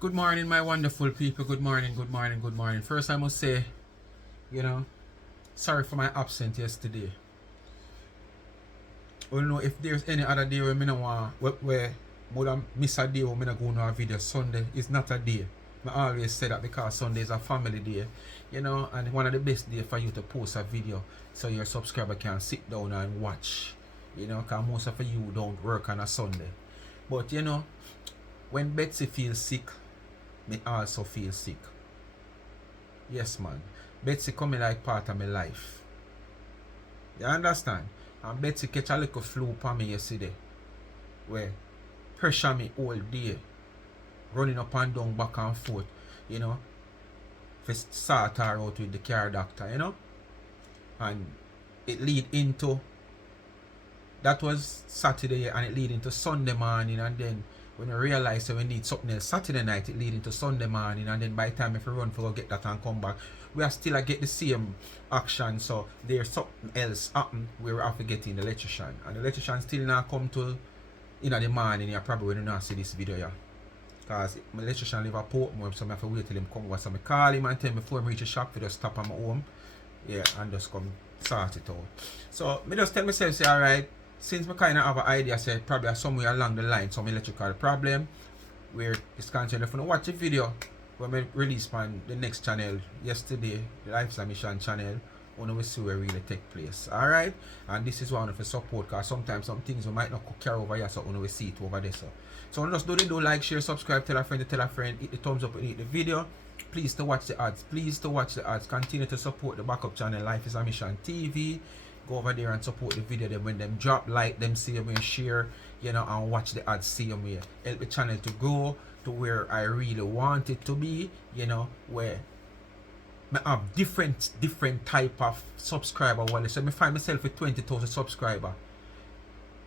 Good morning, my wonderful people. Good morning, good morning, good morning. First, I must say, sorry for my absence yesterday. Well, know if there's any other day where I don't want, where would miss a day where I don't go on a video, Sunday is not a day. I always say that because Sunday is a family day, and one of the best days for you to post a video so your subscriber can sit down and watch, because most of you don't work on a Sunday. But, when Betsy feels sick, me also feel sick. Yes, man. Betsy come like part of my life. You understand? And Betsy catch a little flu upon me yesterday. Where pressure me all day. Running up and down, back and forth. For sort her out with the car doctor, And it lead into, that was Saturday, and it lead into Sunday morning, and then when I realized that we need something else Saturday night, it lead into Sunday morning, and then by the time if we run for go get that and come back, we are still get the same action. So there's something else happen where we have to get in the electrician, and the electrician still not come to in the morning. You probably will not see this video, yeah, because my electrician live at Portmore, so I have to wait till him come over. So I call him and tell him before I reach the shop to just stop at my home, yeah, and just come sort it out. So I just tell myself, say, alright, since I kind of have an idea, say probably somewhere along the line some electrical problem where it's constantly if you watch the video when we released on the next channel yesterday, the Lifestyle Mission channel, we see where really take place. Alright, and this is one of the support, because sometimes some things we might not carry over here, so we see it over there. So just do like, share, subscribe, tell a friend, hit the thumbs up and hit the video. Please to watch the ads, continue to support the backup channel Life is a Mission TV. Go over there and support the video. Then when them drop like, them see them share, and watch the ads, see them here. Help the channel to grow to where I really want it to be, where I have different type of subscriber. So I find myself with 20,000 subscriber.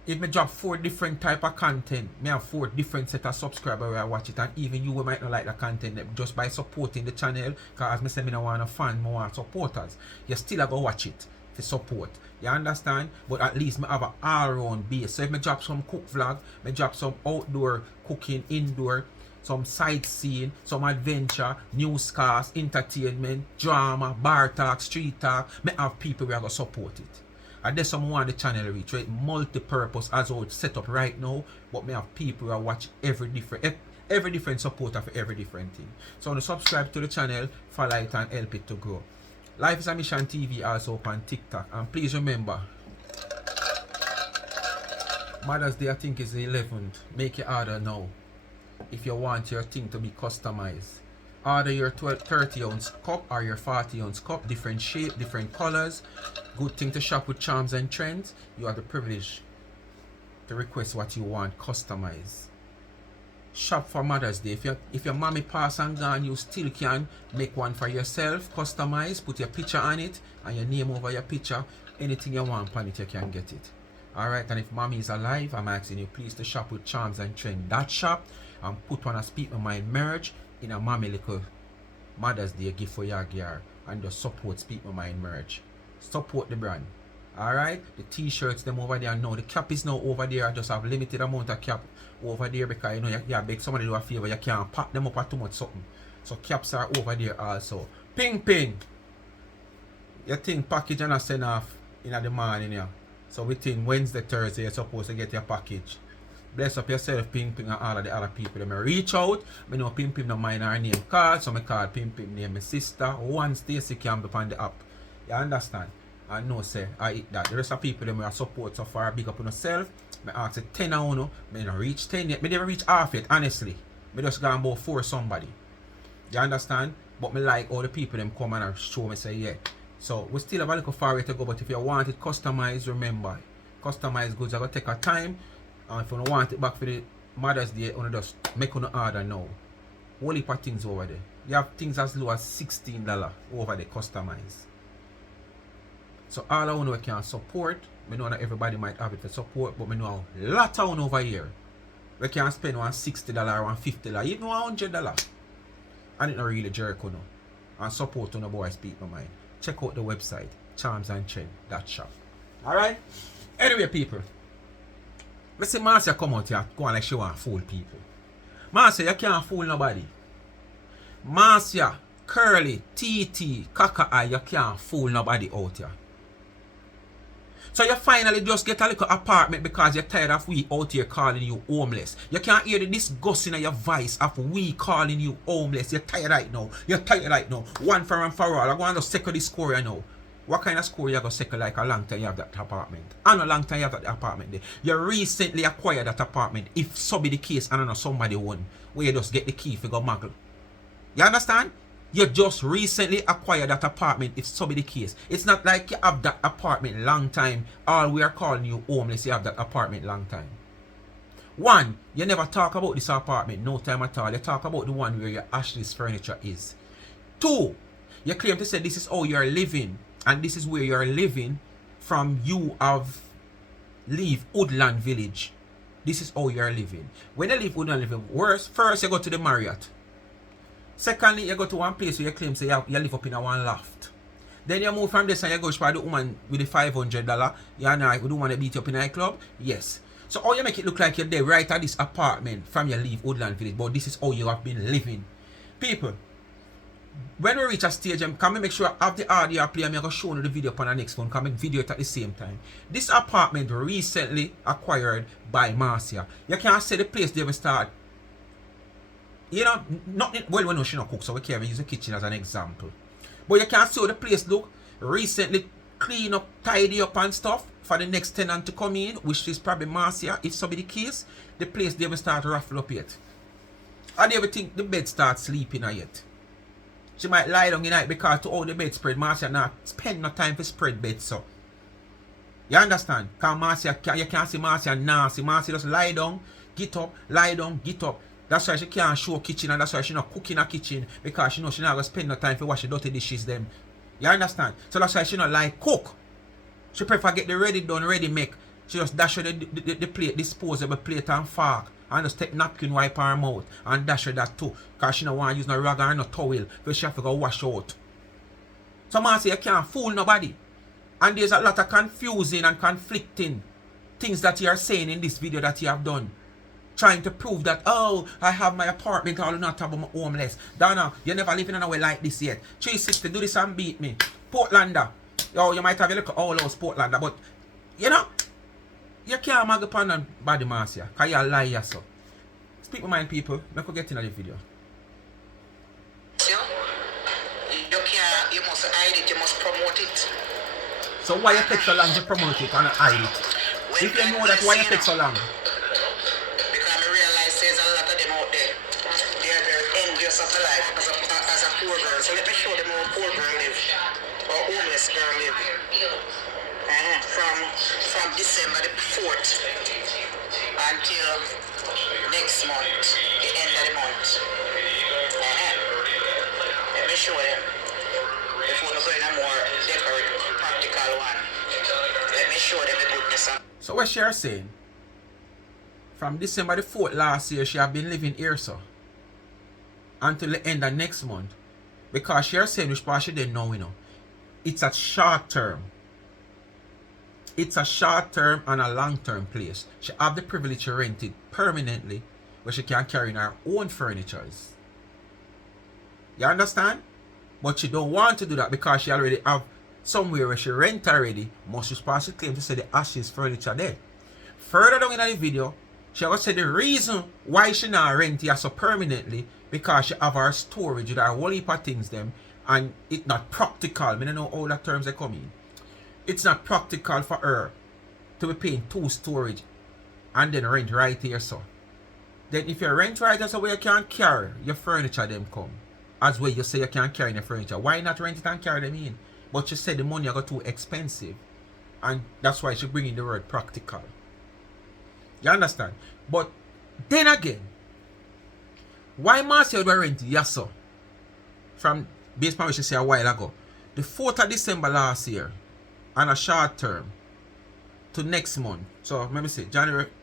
If I drop 4 different type of content, I have 4 different set of subscribers where I watch it, and even you might not like the content just by supporting the channel, because as I say, I don't want a fan, I want supporters. You still go watch it for support. You understand? But at least I have an all-round base. So if I drop some cook vlog, I drop some outdoor cooking, indoor, some sightseeing, some adventure, newscast, entertainment, drama, bar talk, street talk, I have people who are going to support it. And there's some want the channel reach, right? Multi-purpose as how it's set up right now, but I have people who watch every different supporter for every different thing. So subscribe to the channel, follow it and help it to grow. Life is a Mission TV also on TikTok. And please remember, Mother's Day I think is the 11th. Make your order now if you want your thing to be customized. Order your 30 ounce cup or your 40 ounce cup, different shape, different colors. Good thing to shop with Charms and Trends. You have the privilege to request what you want customized. Shop for Mother's Day. If your mommy pass and gone, you still can make one for yourself, customize, put your picture on it and your name over your picture. Anything you want on it, you can get it. Alright, and if mommy is alive, I'm asking you please to shop with Charms and Trend. That shop and put one a Speak My Mind merch in a mommy little Mother's Day gift for your girl, and just support Speak My Mind merch. Support the brand. Alright, the t-shirts them over there now. The cap is now over there. I just have limited amount of cap over there because you beg somebody do a favor, you can't pack them up at too much something. So caps are over there also. Ping. You think package and I send off in the morning, yeah. So within Wednesday, Thursday, you're supposed to get your package. Bless up yourself, Ping and all of the other people. They may reach out. I know Ping no mind her name card, so I call Ping name my sister. One Stacy can be on the app. You understand? I know say I eat that. The rest of people them are support so far, big up on yourself. I ask 10 on you. I don't reach 10 yet. I never reach half yet, honestly. I just gone about 4 somebody. You understand? But me like all the people them come and show me say yeah. So we still have a little far way to go, but if you want it customized, remember, customized goods are gonna take a time. And if you don't want it back for the Mother's Day, you just make an order now. Whole heap of things over there. You have things as low as $16 over there customized. So all I know can support. I know not everybody might have it for support, but I know a lot of over here we can spend $60 or $50, even $100. And it not really jerk on. And support on the boy Speak My Mind. Check out the website, charmsandtrend.shop. Alright? Anyway, people. Let's say Marcia come out here go on like she want to fool people. Marcia, you can't fool nobody. Marcia, Curly, TT, Kaka Eye, you can't fool nobody out here. So you finally just get a little apartment because you're tired of we out here calling you homeless. You can't hear the disgust in your voice of we calling you homeless. You're tired right now. You're tired right now. One for and for all. I'm going to second the score you know. What kind of score you going to second like a long time you have that apartment? And a long time you have that apartment there. You recently acquired that apartment. If so be the case, I don't know, somebody won. Where you just get the key for go muggle. You understand? You just recently acquired that apartment, if so be the case. It's not like you have that apartment long time. All we are calling you homeless, you have that apartment long time. One, you never talk about this apartment, no time at all. You talk about the one where your Ashley's furniture is. Two, you claim to say this is how you're living. And this is where you're living from you have leave Woodland Village. This is how you're living. When you leave Woodland Village, first you go to the Marriott. Secondly, you go to one place where you claim say you live up in a one loft. Then you move from this and you go to the woman with the $500. You know, you don't want to beat you up in a club? Yes. So how you make it look like you're there right at this apartment from your leave Woodland Village, but this is how you have been living. People, when we reach a stage, can we make sure I have the audio play and I'm going to show you the video on the next phone. Can we video it at the same time? This apartment recently acquired by Marcia. You can't say the place they will start. You know, well, we know she not cook, so we can't use the kitchen as an example. But you can see how the place look. Recently clean up, tidy up and stuff for the next tenant to come in, which is probably Marcia. If so be the case, the place they will start to raffle up yet. And they will think the bed starts sleeping yet. She might lie down in night because to all the bed spread, Marcia not spend no time to spread bed so. You understand? Because Marcia, you can't see Marcia nasty. Marcia just lie down, get up, lie down, get up. That's why she can't show kitchen and that's why she not cook in a kitchen because she knows she not going to spend no time to wash the dirty dishes them. You understand? So that's why she not like cook. She prefer get the ready done, ready make. She just dash her the plate, disposable plate and fork and just take napkin wipe her mouth and dash her that too because she don't want to use no rag or no towel because she have to go wash out. So man say you can't fool nobody. And there's a lot of confusing and conflicting things that you are saying in this video that you have done. Trying to prove that, oh, I have my apartment, I will not talk about my homeless. Donna, you never living in a way like this yet. 360, do this and beat me. Portlander. Yo, you might have a look at all those Portlander, but, you know, you can't mag upon a body Marcia, because you lie yourself. Speak my mind, people. Let's go get into the video. You must hide it, you must promote it. So why you take so long to promote it and hide it? If you know that, why you take so long? Of the life as a poor girl. So let me show them how a poor girl live, or homeless girl live. From December the 4th until next month, the end of the month. Let me show them. If we want to go in a more decorative, practical one, let me show them the goodness of. So what she are saying? From December the 4th last year, she have been living here, so. Until the end of next month. Because she is saying which part she didn't know, you know. It's a short term. It's a short term and a long term place. She have the privilege to rent it permanently where she can carry in her own furniture. You understand? But she don't want to do that because she already have somewhere where she rent already. Most responsible claim to say the Ashley's furniture there. Further down in the video, she will say the reason why she not rent here so permanently because she have her storage with her whole heap of things them and it's not practical. I don't know how the terms are coming. It's not practical for her to be paying 2 storage and then rent right here so. Then if you rent right here so where you can carry your furniture them come. As well you say you can't carry your furniture. Why not rent it and carry them in? But she said the money got too expensive. And that's why she bring in the word practical. You understand? But then again, why Marcia would rent yes sir? From based on what she said a while ago. The 4th of December last year on a short term to next month. So let me see,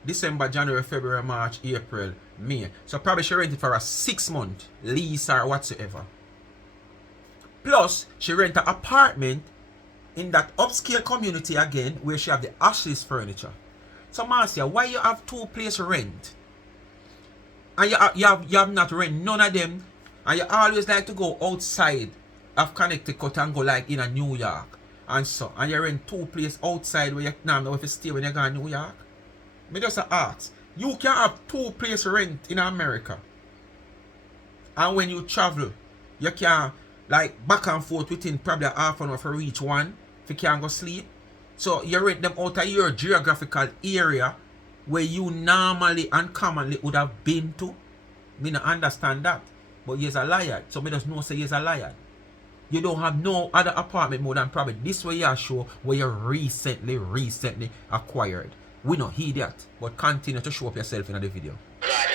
December, January, February, March, April, May. So probably she rented for a 6-month lease or whatsoever. Plus, she rent an apartment in that upscale community again where she have the Ashley's furniture. So Marcia, why you have 2 places rent? And you have not rent none of them And you always like to go outside of Connecticut and go like in a New York and so. And you're in 2 places outside where you now know if you stay when you go to New York. Me just ask. You can have 2 places rent in America. And when you travel, you can like back and forth within probably a half an hour for reach one if you can't go sleep. So you rent them out of your geographical area where you normally and commonly would have been to. Me not understand that. But you're a liar. So me just know say you're a liar. You don't have no other apartment more than probably this way you show where you recently acquired. We not hear that. But continue to show up yourself in the video. God,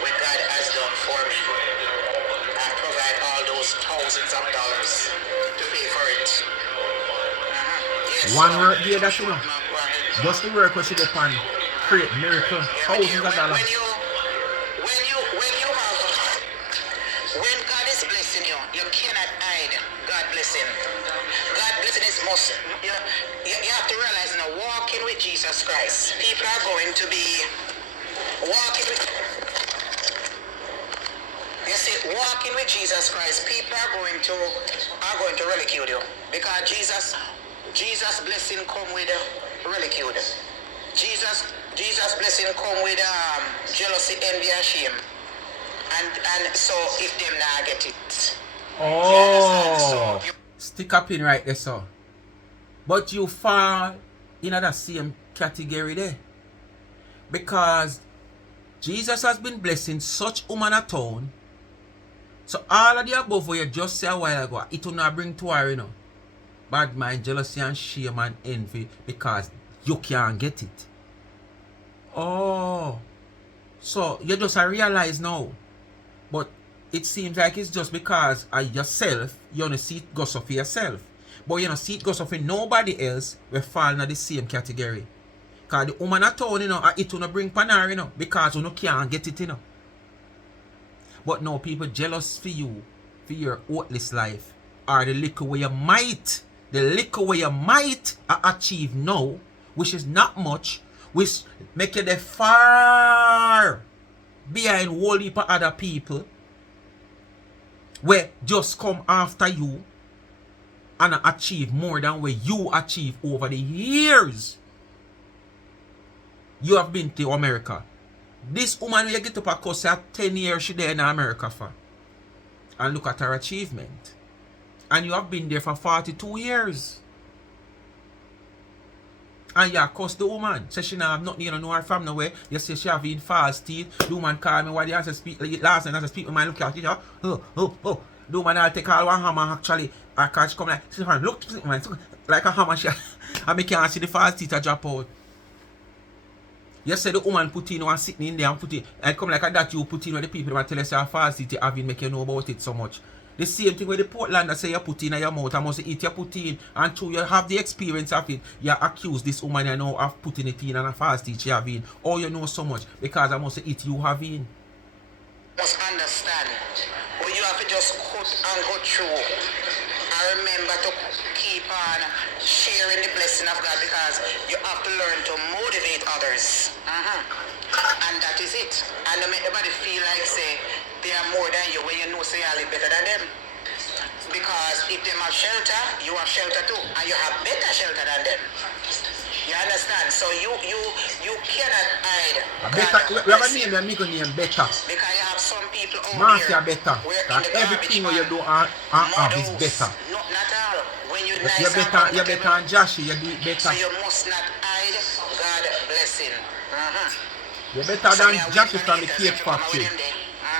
what God has done for me, I provide all those thousands of dollars to pay for it. Yes, One so, word there that you know. Just the work what you get on create miracle. Thousands of dollars. When God is blessing you, you cannot hide God blessing. God blessing is most. You have to realize now, walking with Jesus Christ, people are going to be walking with. You see, walking with Jesus Christ, people are going to ridicule you because Jesus blessing come with ridicule. Jesus blessing come with jealousy, envy, and shame. And so if them not get it. Oh, stick up in right there, so. But you fall in that same category there. Because Jesus has been blessing such woman a town. So all of the above what you just said a while ago, it will not bring to her, you know. Bad mind, jealousy and shame and envy because you can't get it. Oh. So you just realize now. But it seems like it's just because of yourself, you want to see it goes off for yourself. But you know, see it goes off for nobody else will fall in the same category. Because the woman at town, you know, it will not bring panar, you know, because you can't get it, you know. But now people jealous for you, for your worthless life, or the little way you might, achieve now, which is not much, which make you the far behind whole heap of other people where just come after you and achieve more than what you achieve over the years you have been to America. This woman will get up a course at 10 years she there in America for. And look at her achievement. And you have been there for 42 years. And you cuss the woman. Say she not have nothing, you know her from nowhere. You say she have in false teeth. The woman call me while the answer speak last night. I speak with my look at it. The woman I'll take all one hammer actually. I catch come like, look, like a hammer. And me can't see the false teeth a drop out. You say the woman put in one sitting in there and put it. And come like that you put in where the people want to tell us your false teeth you have make you know about it so much. The same thing with the Portland that say you put in your mouth and must eat you put in and through you have the experience of it. You accuse this woman you know of putting it in and a fast teach you have in. Or you know so much because I must eat you have in. Must understand. But you have to just cut and go through. And remember to keep on sharing the blessing of God because you have to learn to motivate others. And that is it. And to make everybody feel like say they are more than you when you know say you live better than them. Because if they have shelter, you have shelter too. And you have better shelter than them. You understand? So you cannot hide. We have a name that make a name better. Because you have some people out Marcia there better. where Everything what you do have is better. Not all. When you nice You're better than Joshua, you do it better. so you must not hide God blessing. You're better than Joshua from the cake factory.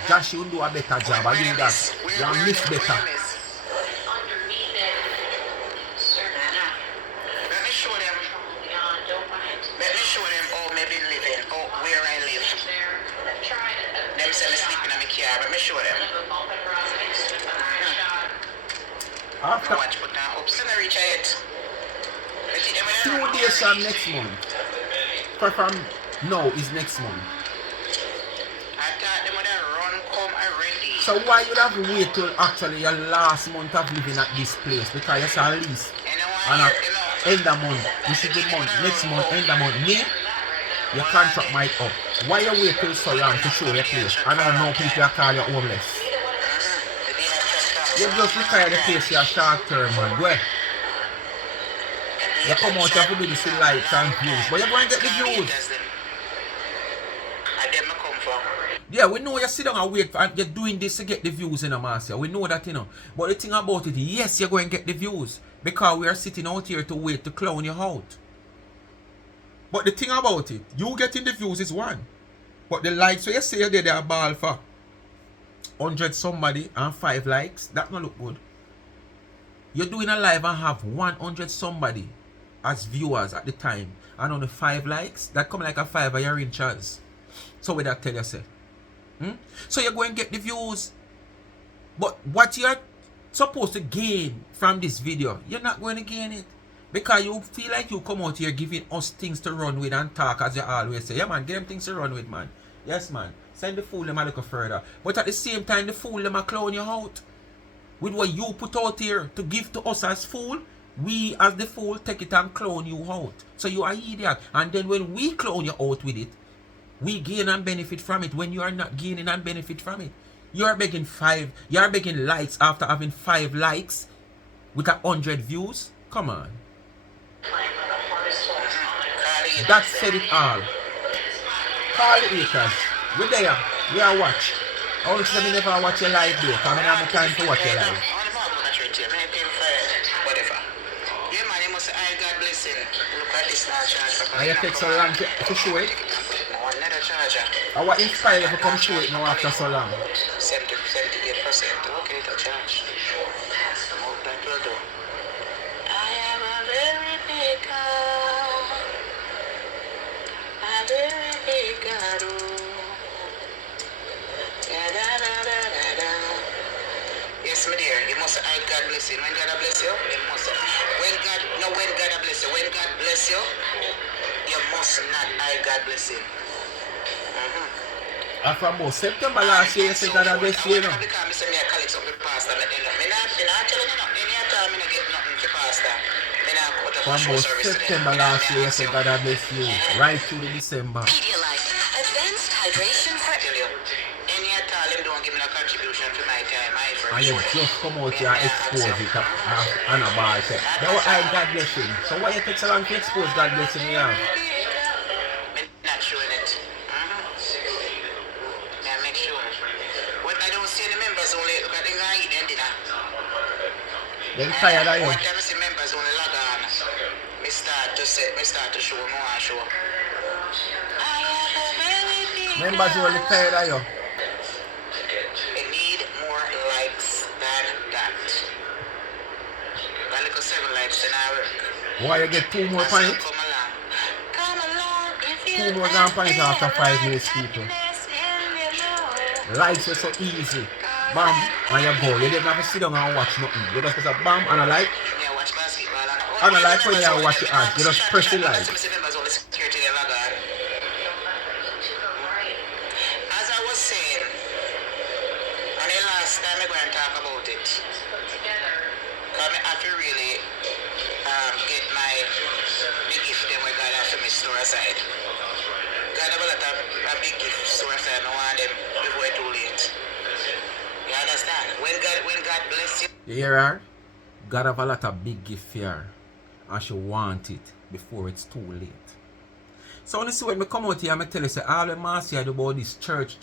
Joshua will do a better job. I do that. You miss better. Let me show them how maybe living, or where I live. Them say me sleeping in my car, but me show them. After Watch put down up, so I reach it. few days from next month. From now is next month. I thought them would have run come already. So why you have to wait till actually your last month of living at this place? Because you say at least and at end of month, this is the month, next month, end of month, May, your contract might up. Why you wait till so long to show your place? I don't know people are calling you homeless. You just retire the place here short term, man. Where? You come out here to do this with likes and views. But you're going to get the views. Yeah, we know you sit down and wait and you're doing this to get the views in Marcia. We know that, you know. But the thing about it, yes, you're going to get the views. Because we are sitting out here to wait to clown you out. But the thing about it, you getting the views is one. But the likes, so you say you're there, they're a ball for 100 somebody and 5 likes. That don't look good. You're doing a live and have 100 somebody as viewers at the time. And only 5 likes. That come like a 5 of your inches. So what that tell you, say? So you're going to get the views. But what you're supposed to gain from this video, you're not going to gain it. Because you feel like you come out here giving us things to run with and talk, as you always say. Yeah, man, give them things to run with, man. Yes, man. Send the fool them a little further. But at the same time, the fool them a clown you out. With what you put out here to give to us as fool, we as the fool take it and clown you out. So you are idiot. And then when we clown you out with it, we gain and benefit from it when you are not gaining and benefit from it. You are begging likes after having 5 likes with 100 views. Come on. That said it all. Call the haters. We're there. We are watch. Also, me never watch your live though, because I don't have time to watch your live. And you take so long to show it? I want inspired you to come show it now after so long. 78%. Okay, to charge. That will do. I am a very big God. A very big God. Yes, my dear, you must I God bless you. When God bless you, you must when God bless you. When God bless you, you must not I God bless you. And from about September last year, you said God bless you, you know. From about September last year, you said God bless you. Right through the December. Advanced hydration for And you just come out here and expose it and a bar say, that what I God bless you. So why you take so long to expose God blessing you have? Not showing it. Yeah, make sure. When I don't see any members only look at the guy then dinner. Then tired of you. One time I see members only log on. Me start to show more show. Members only tired of you. I need more likes than that. I look at 7 likes and I work. Why you get 2 more points? Come along if you 2 more damn points after 5 minutes, people. Likes were so easy. Bam, and you go. You didn't have to sit down and watch nothing. You just press a bam and a like. Yeah, watch basketball And a like when you watch the ads. You just press the like. As I was saying, and the last time I'm going to talk about it, because I have to really get my big gift then we God have to me store aside. God have a lot of big gifts store aside. I want them before it's too late. You understand? When God bless you. You hear her? God have a lot of big gift here. And she want it before it's too late. So when you see when I come out here, I tell you, say, all the Marcia do about this church.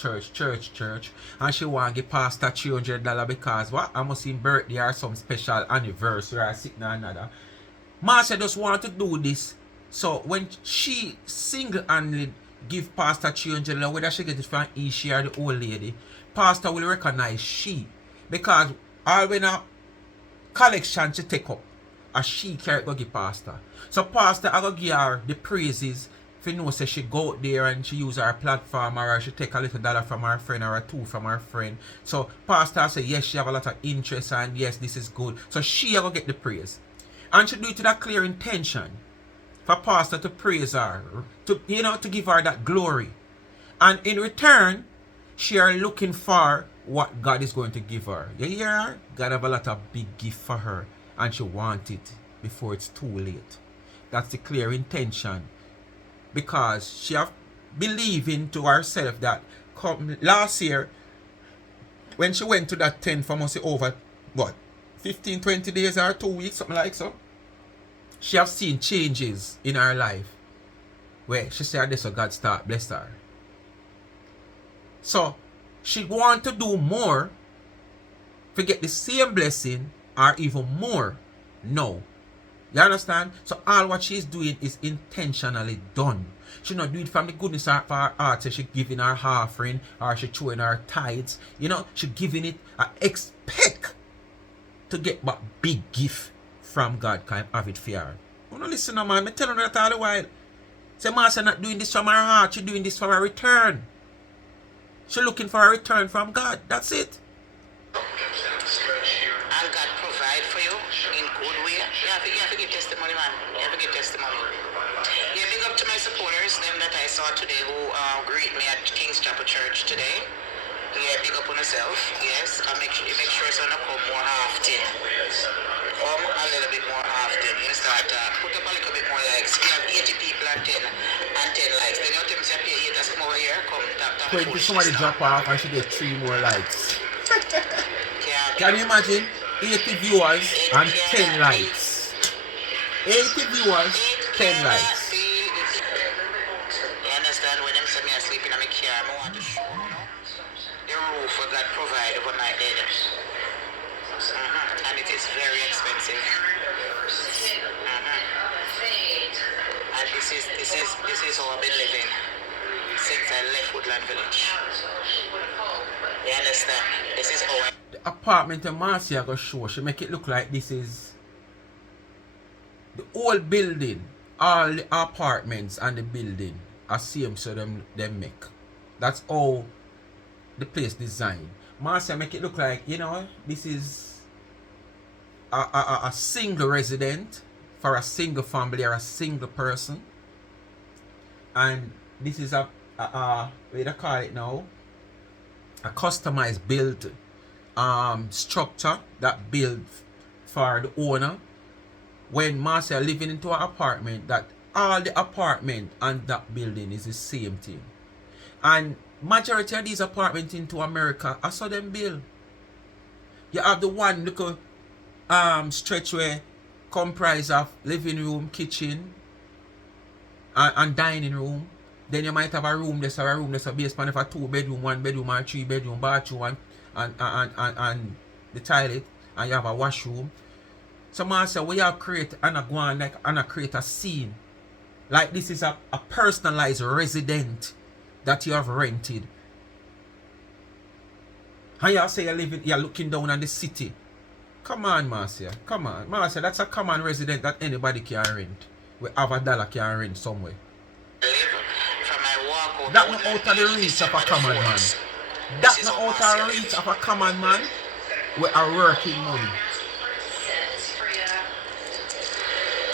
And she want to give Pastor $300 because what? I must see birthday or some special anniversary or sitting or another. Marcia just want to do this. So when she single-handedly give Pastor $300, whether she get it from she or the old lady, Pastor will recognize she. Because all when a collection she take up, as she carry go give Pastor. So Pastor I go give her the praises. If you know, say she go out there and she use her platform or she take a little dollar from her friend or a 2 from her friend. So Pastor say yes, she have a lot of interest and yes, this is good. So she will get the praise. And she do it with a clear intention for Pastor to praise her, to to give her that glory. And in return, she are looking for what God is going to give her. You hear her? God have a lot of big gift for her and she want it before it's too late. That's the clear intention. Because she have believing to herself that last year when she went to that tent for must over what, 15, 20 days or 2 weeks, something like so. She have seen changes in her life where she said this, so God start bless her. So she want to do more to get the same blessing or even more. No. You understand? So all what she's doing is intentionally done. She not do it from the goodness of her heart. So she giving her offering or she throwing her tithes. You know, she giving it. I expect to get back big gift from God. Can have it for her. You know, listen, man. I tell her that all the while. Say, Marcia not doing this from her heart. She doing this for a return. She looking for a return from God. That's it. And God provide for you in good way. You have to give testimony, man. You have to give testimony. Yeah, big up to my supporters, them that I saw today who greet me at King's Chapel Church today. Yeah, big up on yourself. Yes, and make sure it's gonna come more often. Come a little bit more often. You start put up a little bit more likes. We have 80 people and 10 likes. Then you tell me say pay 8 as come over here. Come tap 20 somebody drop off and she get 3 more likes. Can you imagine? 80 viewers and 10 likes. 80 viewers, 10 likes. You understand when them say me asleep in my car, I want to show the roof for God provide overnight there. And it is very expensive. And this is how I've been living since I left Woodland Village. You understand? This is how The apartment in Marcia go show. She make it look like this is the whole building. All the apartments and the building are same, so them make. That's all the place designed. Marcia make it look like, you know, this is a single resident for a single family or a single person. And this is a what do you call it now? A customized build structure that built for the owner. When Marcia living into an apartment, that all the apartment and that building is the same thing. And majority of these apartments into America, I saw them build. You have the one little stretch where comprise of living room, kitchen, and dining room. Then you might have a room, there's a basement of a 2-bedroom, 1-bedroom, or 3-bedroom, bathroom, and the toilet, and you have a washroom. So Marcia, we have create and go on like and create a scene. Like this is a personalized resident that you have rented. And you say you're looking down on the city. Come on, Marcia. Come on. Marcia, that's a common resident that anybody can rent. We have $1 can rent somewhere. That not out of the reach of a common man. That not out of the reach of a common man. We are working money.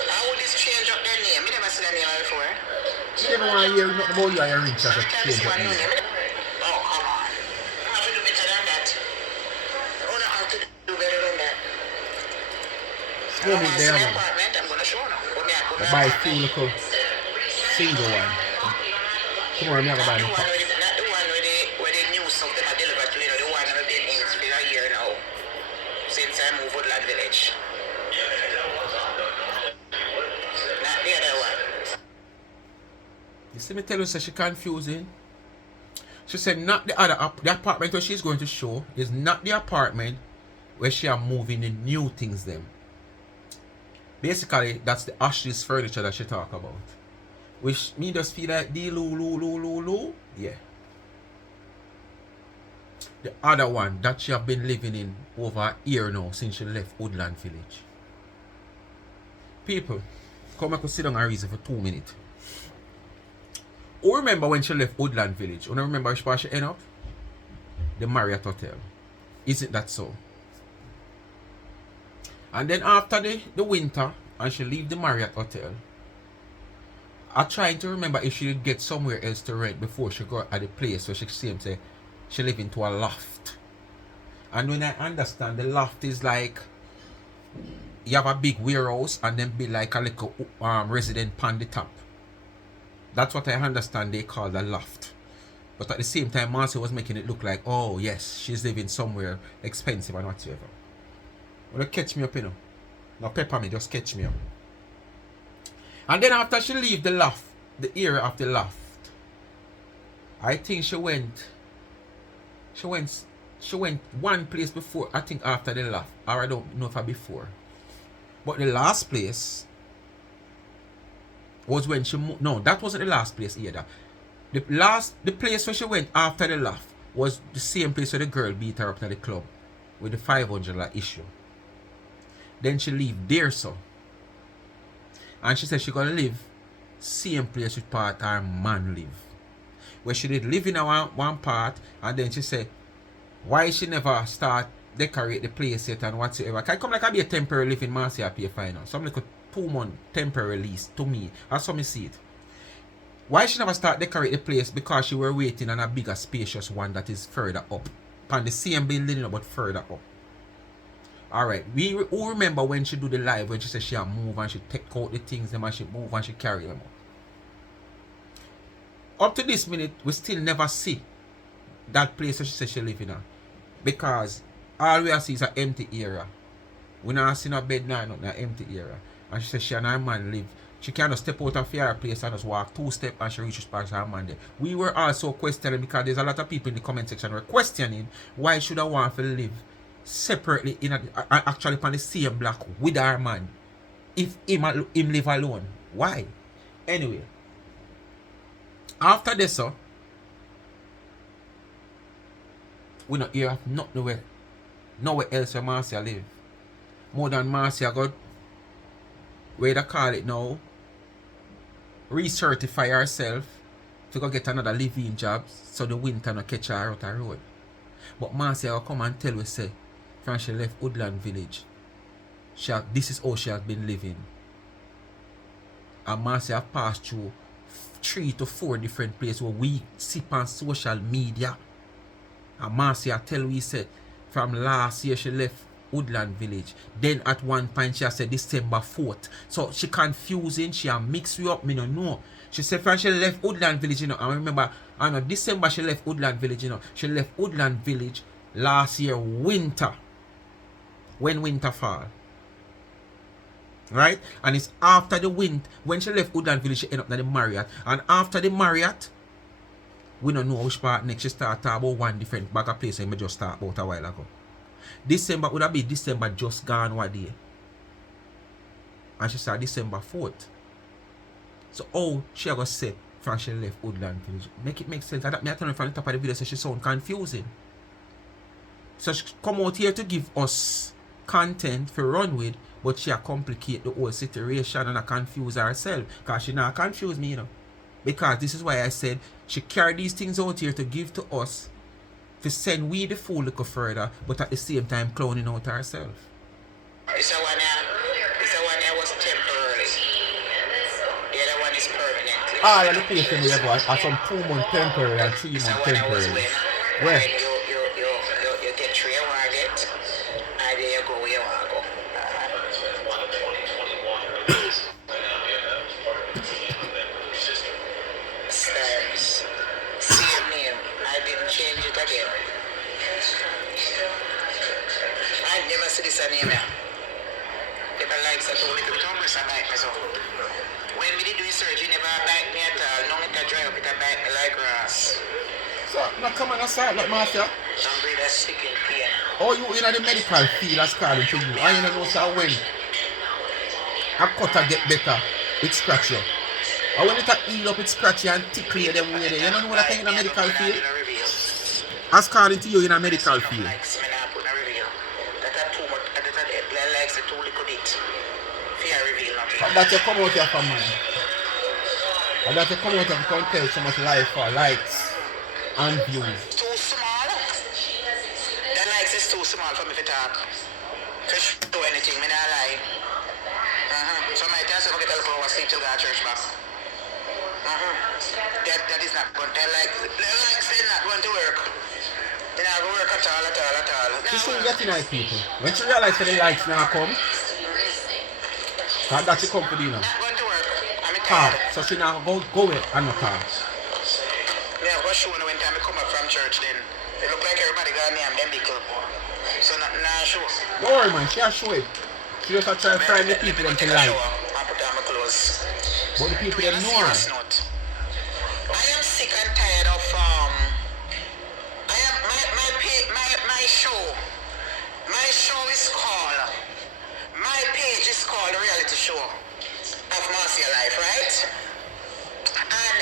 How would this change up their name? I never seen that name before. You never want to hear nothing about you and your reach as a change of name. Oh, come on. You have to do better than that. You don't have to do better than that. Go me there, man. I'm going to show now. I buy 2 little single one. Tomorrow I'm going to buy Not my the one where they knew something I delivered to, you know, the one that I've been in for a year now. Since I moved Woodland Village. Not the other one. You see me tell you, so she confusing. She said not the apartment where she's going to show is not the apartment where she are moving the new things them. Basically, that's the Ashley's furniture that she talk about. Which me just feel like the loo. Yeah. The other one that she have been living in over a year now since she left Woodland Village. People, come and sit down and reason for 2 minutes. Who remember when she left Woodland Village? You remember where she ended up? The Marriott Hotel. Isn't that so? And then after the winter, and she leave the Marriott Hotel, I trying to remember if she would get somewhere else to rent before she go at the place where she seemed to say she live into a loft. And when I understand, the loft is like you have a big warehouse and then be like a little resident on the top. That's what I understand they call the loft. But at the same time, Marcia was making it look like, oh yes, she's living somewhere expensive and whatsoever. Well, catch me up, you know. No pepper me, just catch me up. And then after she leave the loft, the area of the loft, I think she went one place before, I think after the loft, or I don't know if I before. But the last place was when she moved. No, that wasn't the last place either. The place where she went after the loft was the same place where the girl beat her up at the club with the $500 issue. Then she leave there, so. And she said she gonna live same place with part her man live. Where she did live in one part, and then she said why she never start decorate the place yet and whatsoever. Can I come like I be a temporary living Marcia pay final. Some like a 2-month temporary lease to me. That's how me see it. Why she never start decorate the place? Because she were waiting on a bigger spacious one that is further up. On the same building but further up. Alright, we all remember when she do the live when she said she move and she take out the things them and she move and she carry them up to this minute, we still never see that place where she said she live in. Because all we see is an empty area. We not see no bed now, not an empty area. And she said she and her man live. She can't step out of her place and just walk 2 steps and she reaches past her man there. We were also questioning because there's a lot of people in the comment section were questioning why should I want to live separately actually on the same block with her man if him live alone. Why? Anyway. After this, we not hear nowhere else where Marcia live. More than Marcia got, where they call it now, recertify herself to go get another living job so the winter no catch her out the road. But Marcia will come and tell us say, from she left Woodland Village, this is how she has been living. And Marcia have passed through 3 to 4 different places where we see on social media. And Marcia tell we said from last year she left Woodland Village. Then at one point she said December 4th. So she confusing, she mix you up, me no know. She said from she left Woodland Village, you know. I remember December she left Woodland Village, you know. She left Woodland Village last year winter. When winter fall. Right? And it's after the winter, when she left Woodland Village, she ended up in the Marriott. And after the Marriott, we don't know which part next. She start talking about one different bag of place and we just start about a while ago. December would have been December just gone one day. And she said December 4th. So how she gonna say from she left Woodland Village? Make it make sense. I tell her from the top of the video so she sound confusing. So she come out here to give us content for run with, but she complicate the whole situation and confuse herself. Because she not confuse me, you know. Because this is why I said she carry these things out here to give to us to send we the fool look further, but at the same time clowning out herself. It's a one was temporary. The other one is permanent. All of the patients we have are some 2-month temporary and 3-month temporary. Where? You get 3 you want to get, and there you go where you want to go. Same name. I didn't change it again. I never see this name here. People like that only people don't miss a bike me so. When we did do research, you never bite me at all. Long it a dry up, it a bite me like grass. So, now come on aside like Marcia. Some breeders sick in pain. Oh, you in the medical field that's calling to you. I know so when a cutter get better, it scratch you. And when it heal up, it scratch you and tickle you them way there. You don't know what I think in the medical field? As calling to you in a medical field. And that you come out here for man. And that you come out here and tell so much life for likes and views. Too small. The likes is too small for me to talk. Fish do anything, me not lie. So my tell you forget to sleep till go to church back. That is not going to like is not going to work. They not going to work at all. She shouldn't get in people. When she realize that the likes now come, that she come for dinner. Not going to work. I'm tired. So she now go away and not talk. Yeah, what show when time I come up from church then. It look like everybody got name them big. So So now show. Don't worry, man. She a show it. She just a try to find the people them to like. I put on my clothes. But the people them know her. I am sick and tired of I am my show. My show is called my page is called the reality show of Marcia Life, right? And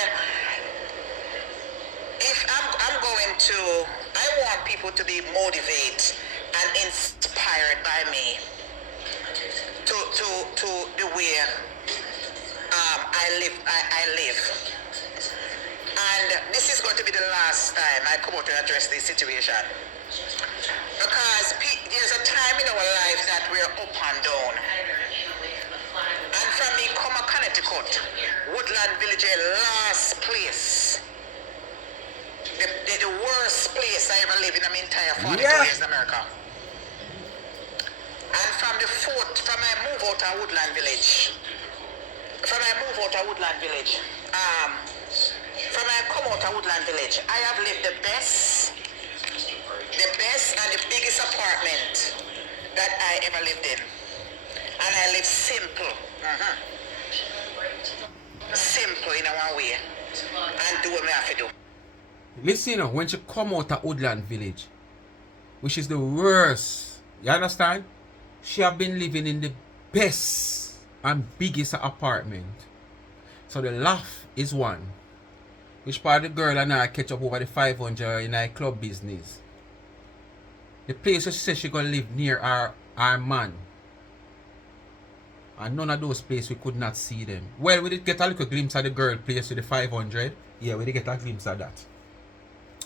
if I'm going to I want people to be motivated and inspired by me to the way I live. And this is going to be the last time I come out to address this situation. Because there's a time in our life that we're up and down. And from me come a Connecticut, Woodland Village, last place. The worst place I ever lived in my entire 42 years in America. And from I move out of Woodland Village. From I come out of Woodland Village, I have lived the best and the biggest apartment that I ever lived in. And I live simple. Simple in one way. And do what I have to do. Listen, you know, when she come out of Woodland Village, which is the worst, you understand? She have been living in the best and biggest apartment. So the laugh is one. Which part of the girl and I catch up over the 500 in her club business. The place where she says she gonna live near our man. And none of those places we could not see them. Well, we did get a little glimpse of the girl place with the 500. Yeah, we did get a glimpse of that.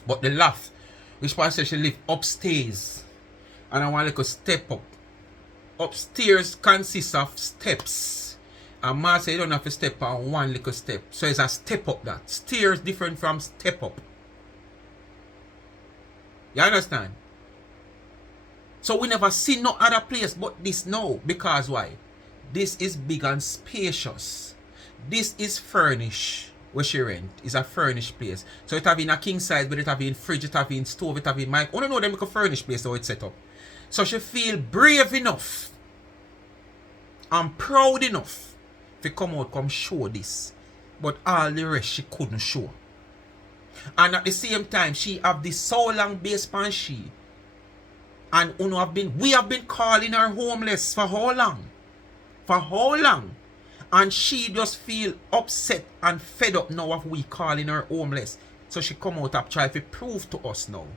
But the laugh, which part says she live upstairs. And I want a little step up. Upstairs consists of steps. And Marcia, you don't have to step on one little step. So it's a step up that. Stairs different from step up. You understand? So we never see no other place but this now. Because why? This is big and spacious. This is furnished. Where she rent is a furnished place. So it have in a king size, but it have in fridge, it have in stove, it have in mic. I don't know them make a furnished place how it's set up. So she feel brave enough and proud enough to come show this. But all the rest she couldn't show. And at the same time, she have this so long base pan she. And we have been calling her homeless for how long? For how long? And she just feel upset and fed up now of we calling her homeless. So she come out and try to prove to us now.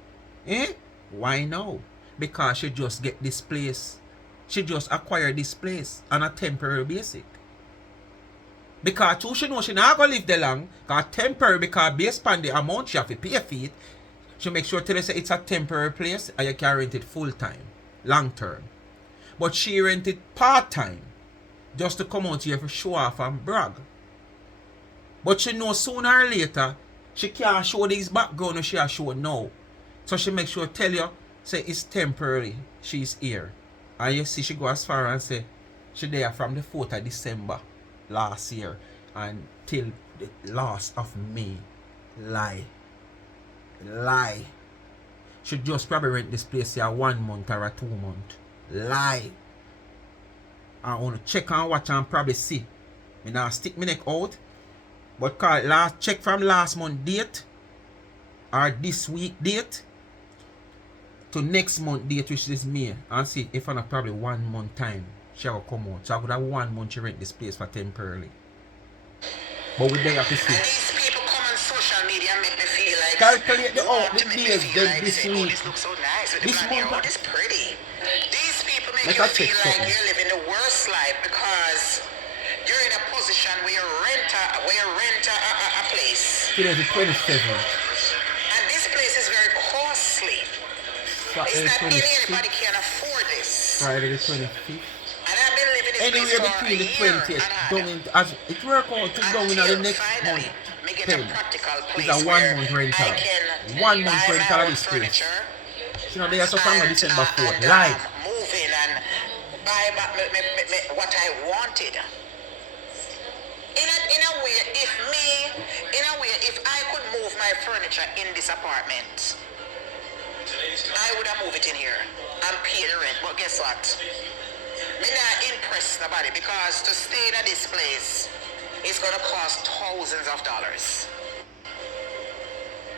Why now? Because she just get this place. She just acquire this place on a temporary basis. Because too she know she not gonna live there long. Because temporary, because based on the amount she have to pay for it, she make sure to say it's a temporary place and you can rent it full time, long term. But she rent it part time. Just to come out here for show off and brag. But she know sooner or later, she can't show this background she has shown now. So she make sure tell you, say it's temporary, she's here. And you see she go as far and say, she there from the 4th of December last year until the last of May. Lie. She just probably rent this place here 1 month or 2 months. Lie. I want to check and watch and probably see. Me now stick my neck out. But call check from last month date or this week date to next month date, which is May, and see if I probably 1 month time she will come out. So I would have 1 month to rent this place for temporarily. But we there have to see. And these people come on social media and make me feel like calculate the days then this week. This looks so nice with This the black hair. month. Oh, this pretty. These people make Make you a feel check like something. you're living the worst life because you're in a position where you rent a place. Today is the 27th. And this place is very costly. Saturday It's not the anybody 26th. can afford this. Friday the 25th. And I've been living this Anywhere place for between the a year 20th, and a down in, as it work out to down in the until next finally month. me get 10. a practical It's place a 1 where month rental. I can 1 month buy rental my of own this place. furniture You know, they are so from and, December 4th. and, Live. move in and buy back what I wanted. In a way, if I could move my furniture in this apartment, I would have moved it in here. and pay the rent. But guess what? Me not impress nobody because to stay in this place is gonna cost thousands of dollars.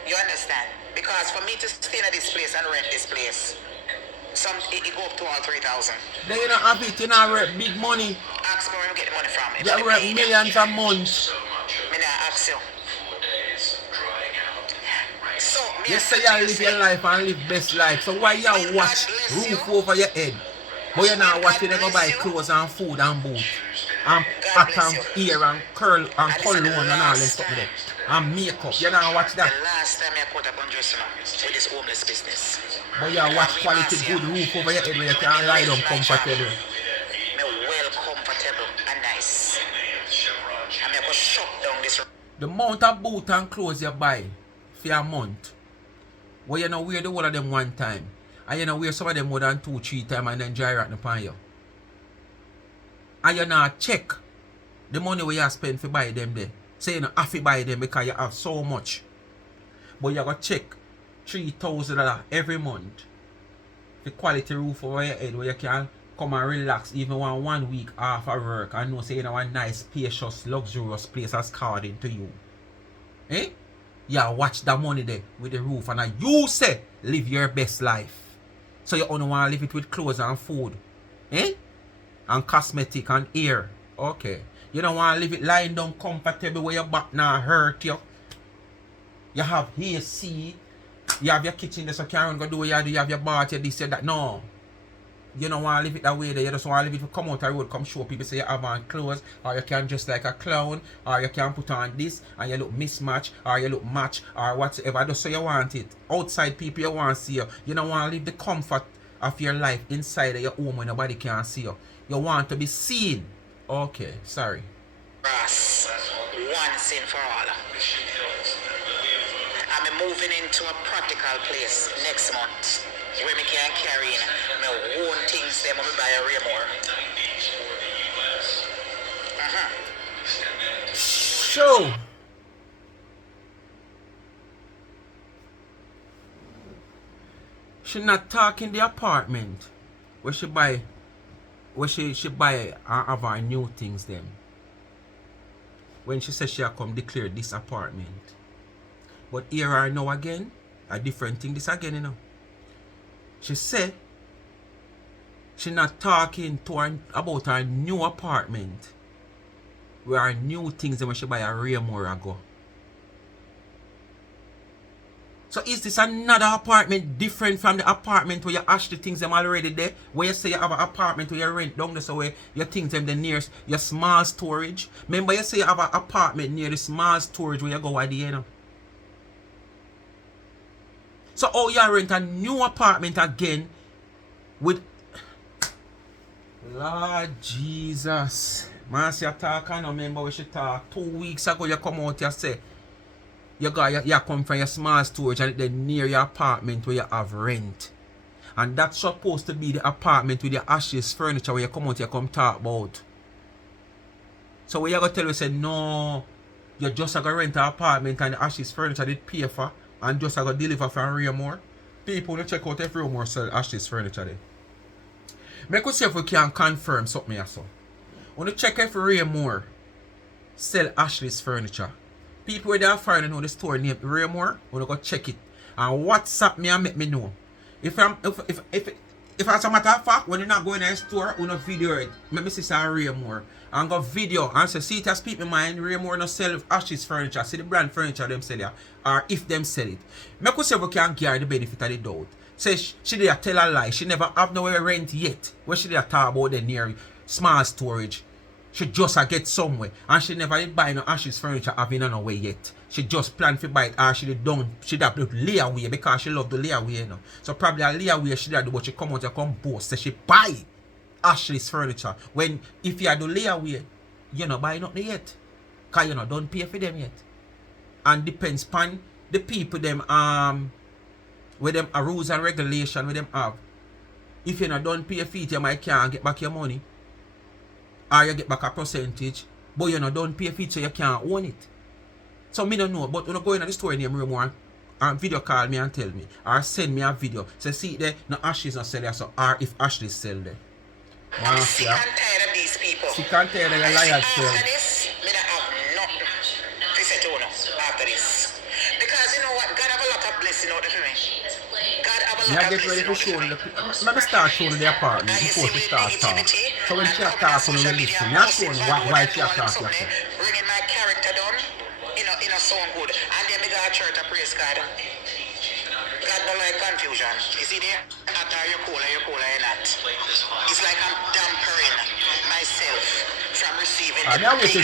You understand? Because for me to stay in this place and rent this place, it go up to all 3,000. Then you don't have it, you don't worth big money. Ask me where you get the money from. You worth millions a month. Me not ask you. So, You say you live your life and live best life. So why you watch roof over your head? But you're not watching them go buy clothes and food and boot. And hat and ear and curl and cologne and all them stuff there. And makeup. You not watch that. The last time I put up on dressing with this homeless business. But you watch quality good roof over your head where you can lie down comfortable. Me well comfortable and nice. And me go shut down this. The amount of boot and clothes you buy for a month, where you know wear the whole of them one time, and you know wear some of them more than 2-3 times and then dry rot upon you. And you not check the money where you spend for buy them there. Say you know have to buy them because you have so much. But you gotta check $3,000 every month. The quality roof over your head where you can come and relax even 1 week off of work and know say you know a nice, spacious, luxurious place has according to you. Eh? Yeah, watch that money there with the roof and you say live your best life. So you only want to live it with clothes and food. Eh? And cosmetic and hair. Okay. You don't want to live it lying down comfortable where your back not hurt you. You have AC. You have your kitchen there so you can't go do what you do. You have your bath, you this, you that. No. You don't want to live it that way there. You just want to live it to come out the road, come show people say you have on clothes, or you can dress like a clown, or you can put on this and you look mismatch, or you look match, or whatever. Just so you want it. Outside people you want to see you. You don't want to live the comfort of your life inside of your home when nobody can see you. You want to be seen. Okay, sorry. Once and for all. I'm moving into a practical place next month where me can carry in my own things them when me buy a real more. So she not talking the apartment where she buy and have her new things them. When she says she have come declare this apartment. But here are now again, a different thing this again, you know. She said she not talking to her about her new apartment where her new things when she buy a real more ago. So is this another apartment different from the apartment where you ash the things them already there? Where you say you have an apartment where you rent down there so where your things them the nearest your small storage. Remember you say you have an apartment near the small storage where you go at the end. So oh you rent a new apartment again with Lord Jesus. Marcia talk I don't remember where she talk 2 weeks ago you come out you say you come from your small storage and then near your apartment where you have rent. And that's supposed to be the apartment with the ashes furniture where you come out you come talk about. So where you gonna tell you say no, you just gonna rent an apartment and the ashes furniture did pay for and just gonna deliver from Raymore. People will check out if Raymore sell ashes furniture there. Make us see if we can confirm something here so. When you check if Raymore sell ashes furniture. People where they are finding know the store name Raymore, when you go check it and WhatsApp me and make me know. If as a matter of fact, when you're not going to the store, you know video it. Let me see Raymore and go video and say see it has speak my mind. Raymore no sell ashes furniture. See the brand furniture them sell ya, or if them sell it. Make us say we can get the benefit of the doubt. Say she did tell a lie. She never have nowhere rent yet. Where she did talk about the near small storage. She just get somewhere and she never did buy no ashes furniture having no way yet. She just planned to buy it or she did done she did do layaway because she love the layaway you know. So probably a layaway she did do but she come out and come boast say she buy ashes furniture. When if you do layaway, you know buy nothing yet. Cause you know don't pay for them yet. And depends upon the people them with them rules and regulation with them have. If you know don't pay for it you might can't get back your money. Or you get back a percentage, but you know don't pay for it so you can't own it. So me don't know, but when you go in the store name Raymore video call me and tell me, or send me a video. Say, see there, no Ashley's not selling, so or if Ashley's sell there. I'm sick and tired of these people. Sick and tired of your liars. After this, me not have nothing to say to you after this. Because you know what, God have a lot of blessing out there for me. God have a lot of blessing out there for me. Let me start showing the apartment before she starts talking. So when she talks on the listen, not showing why she talks. Bringing my character down, you know so good. And then we got a church to praise God. God don't like confusion. You see there? After you're not. It's like I'm dampering myself from receiving the blessing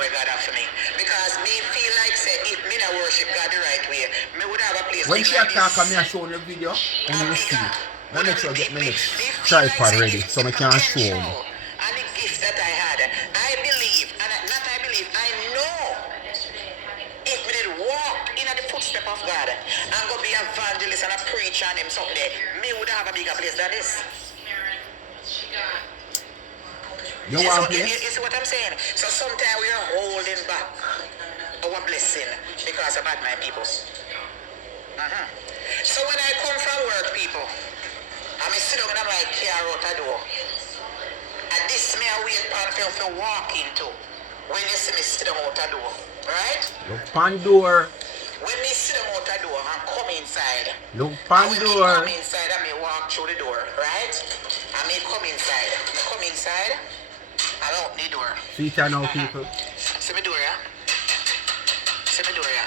where God have for me. Because me feel like say if me not worship God the right way, me would have a place when she like talk me I show the video and you see it. Let me make sure I get my next tripod ready so I can show you. And the gifts that I had, I believe, and not I believe, I know if we did walk in the footstep of God and go be evangelist and a preacher and him someday, me would have a bigger place than this. You want place? You see what I'm saying? So sometimes we are holding back our blessing because of bad mind people. So when I come from work, people, I sit down in my car out the door. And this me I wait for walk into when you see me sit down out the door. Right? Look pan door. When me sit down out the door and come inside. Look pan door. When me come inside and me walk through the door, right? And me come inside. Me come inside. I open the door. See it now, people. See me door, yeah? See me door, yeah?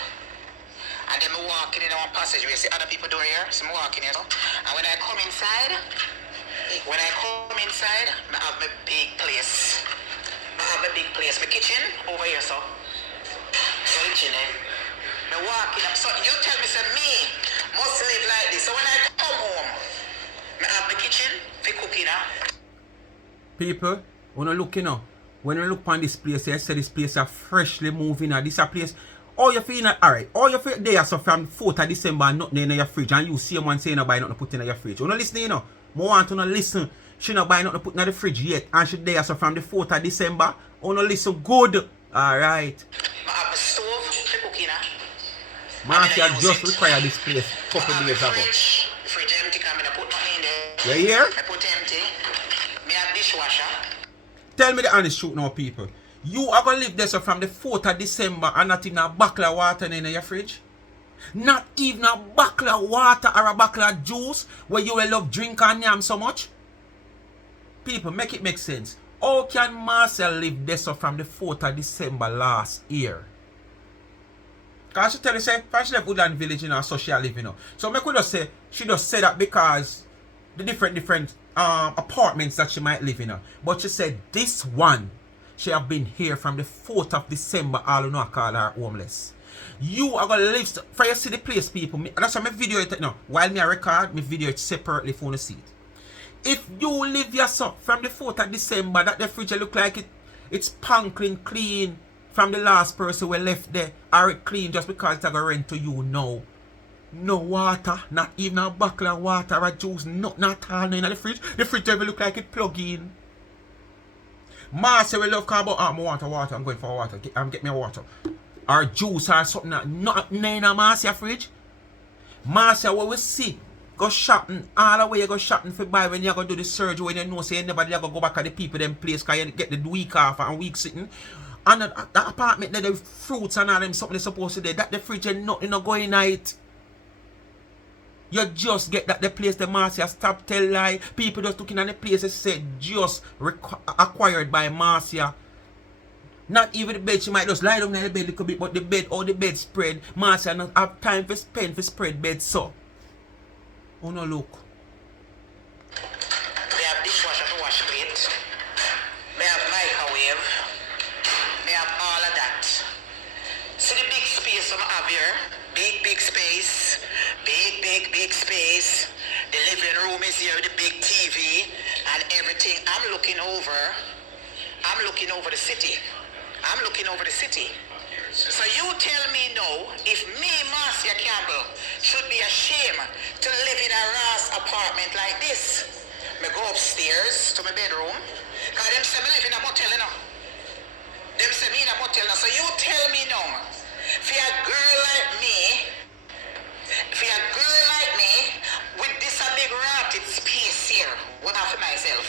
And then me walking in one passage where you see other people door here. So me walking here, so. And when I come inside, I have my big place. My kitchen over here, so. So the kitchen, me walking up. So you tell me, say me must live like this. So when I come home, I have my kitchen for cooking, People, when you look, when you look on this place, I say this place is freshly moving. This a place. All you feel alright. All you feel there so from 4th of December and nothing in your fridge. And you see someone saying buy nothing to put in your fridge. You don't listen, I want to listen. She not buy nothing to put in the fridge yet. And she there so from the 4th of December. You don't listen good. Alright. I have a stove for cooking. Marcia just required this place a couple days ago. Fridge empty, I put nothing in there. You hear? I put empty. Me have dishwasher. Tell me the honest truth now, people. You are going to live there so from the 4th of December and not even a buckle of water in your fridge? Not even a buckle of water or a buckle of juice where you will love drink and yam so much? People, make it make sense. How can Marcia live there so from the 4th of December last year? Because she tell you, say, if she left Woodland Village, so she live, So me could just say, she just said that because the different apartments that she might live in. But she said this one, she have been here from the 4th of December, all you know I call her homeless. You are going to live, for you see the place, people. That's why my video it now. While me I record, my video it separately for you to see it. If you live yourself from the 4th of December, that the fridge look like it's sparkling clean from the last person who left there, or it clean just because it's going to rent to you now. No water, not even a buckle of water or juice, nothing at all in the fridge. The fridge will look like it plug in. Marcia will love call about, I want water, I'm going for water, get me a water. Or juice or something, not in a Marcia fridge. Marcia, what we see, go shopping, all the way you go shopping for buy when you go do the surgery, when you know say you never go back at the people them place because you get the week off and week sitting. And that apartment there, the fruits and all them something they're supposed to do, that the fridge and nothing not going in it. You just get that the place the Marcia stop tell lie. People just looking at the place they said just acquired by Marcia. Not even the bed, she might just lie down in the bed a little bit, but the bed, all the bed spread. Marcia not have time to spend for spread bed so. Oh no look. They have dishwasher to wash plate. They have microwave. They have all of that. See the big space I have here? Big space. Big space. The living room is here with the big TV and everything. I'm looking over the city. So you tell me now, if me, Marcia Campbell, should be ashamed to live in a Ross apartment like this. Me go upstairs to my bedroom, because them say me live in a motel, Them say me in a motel now. So you tell me now, for a girl like me, For a girl like me, with this a big rotted space here, what have for myself?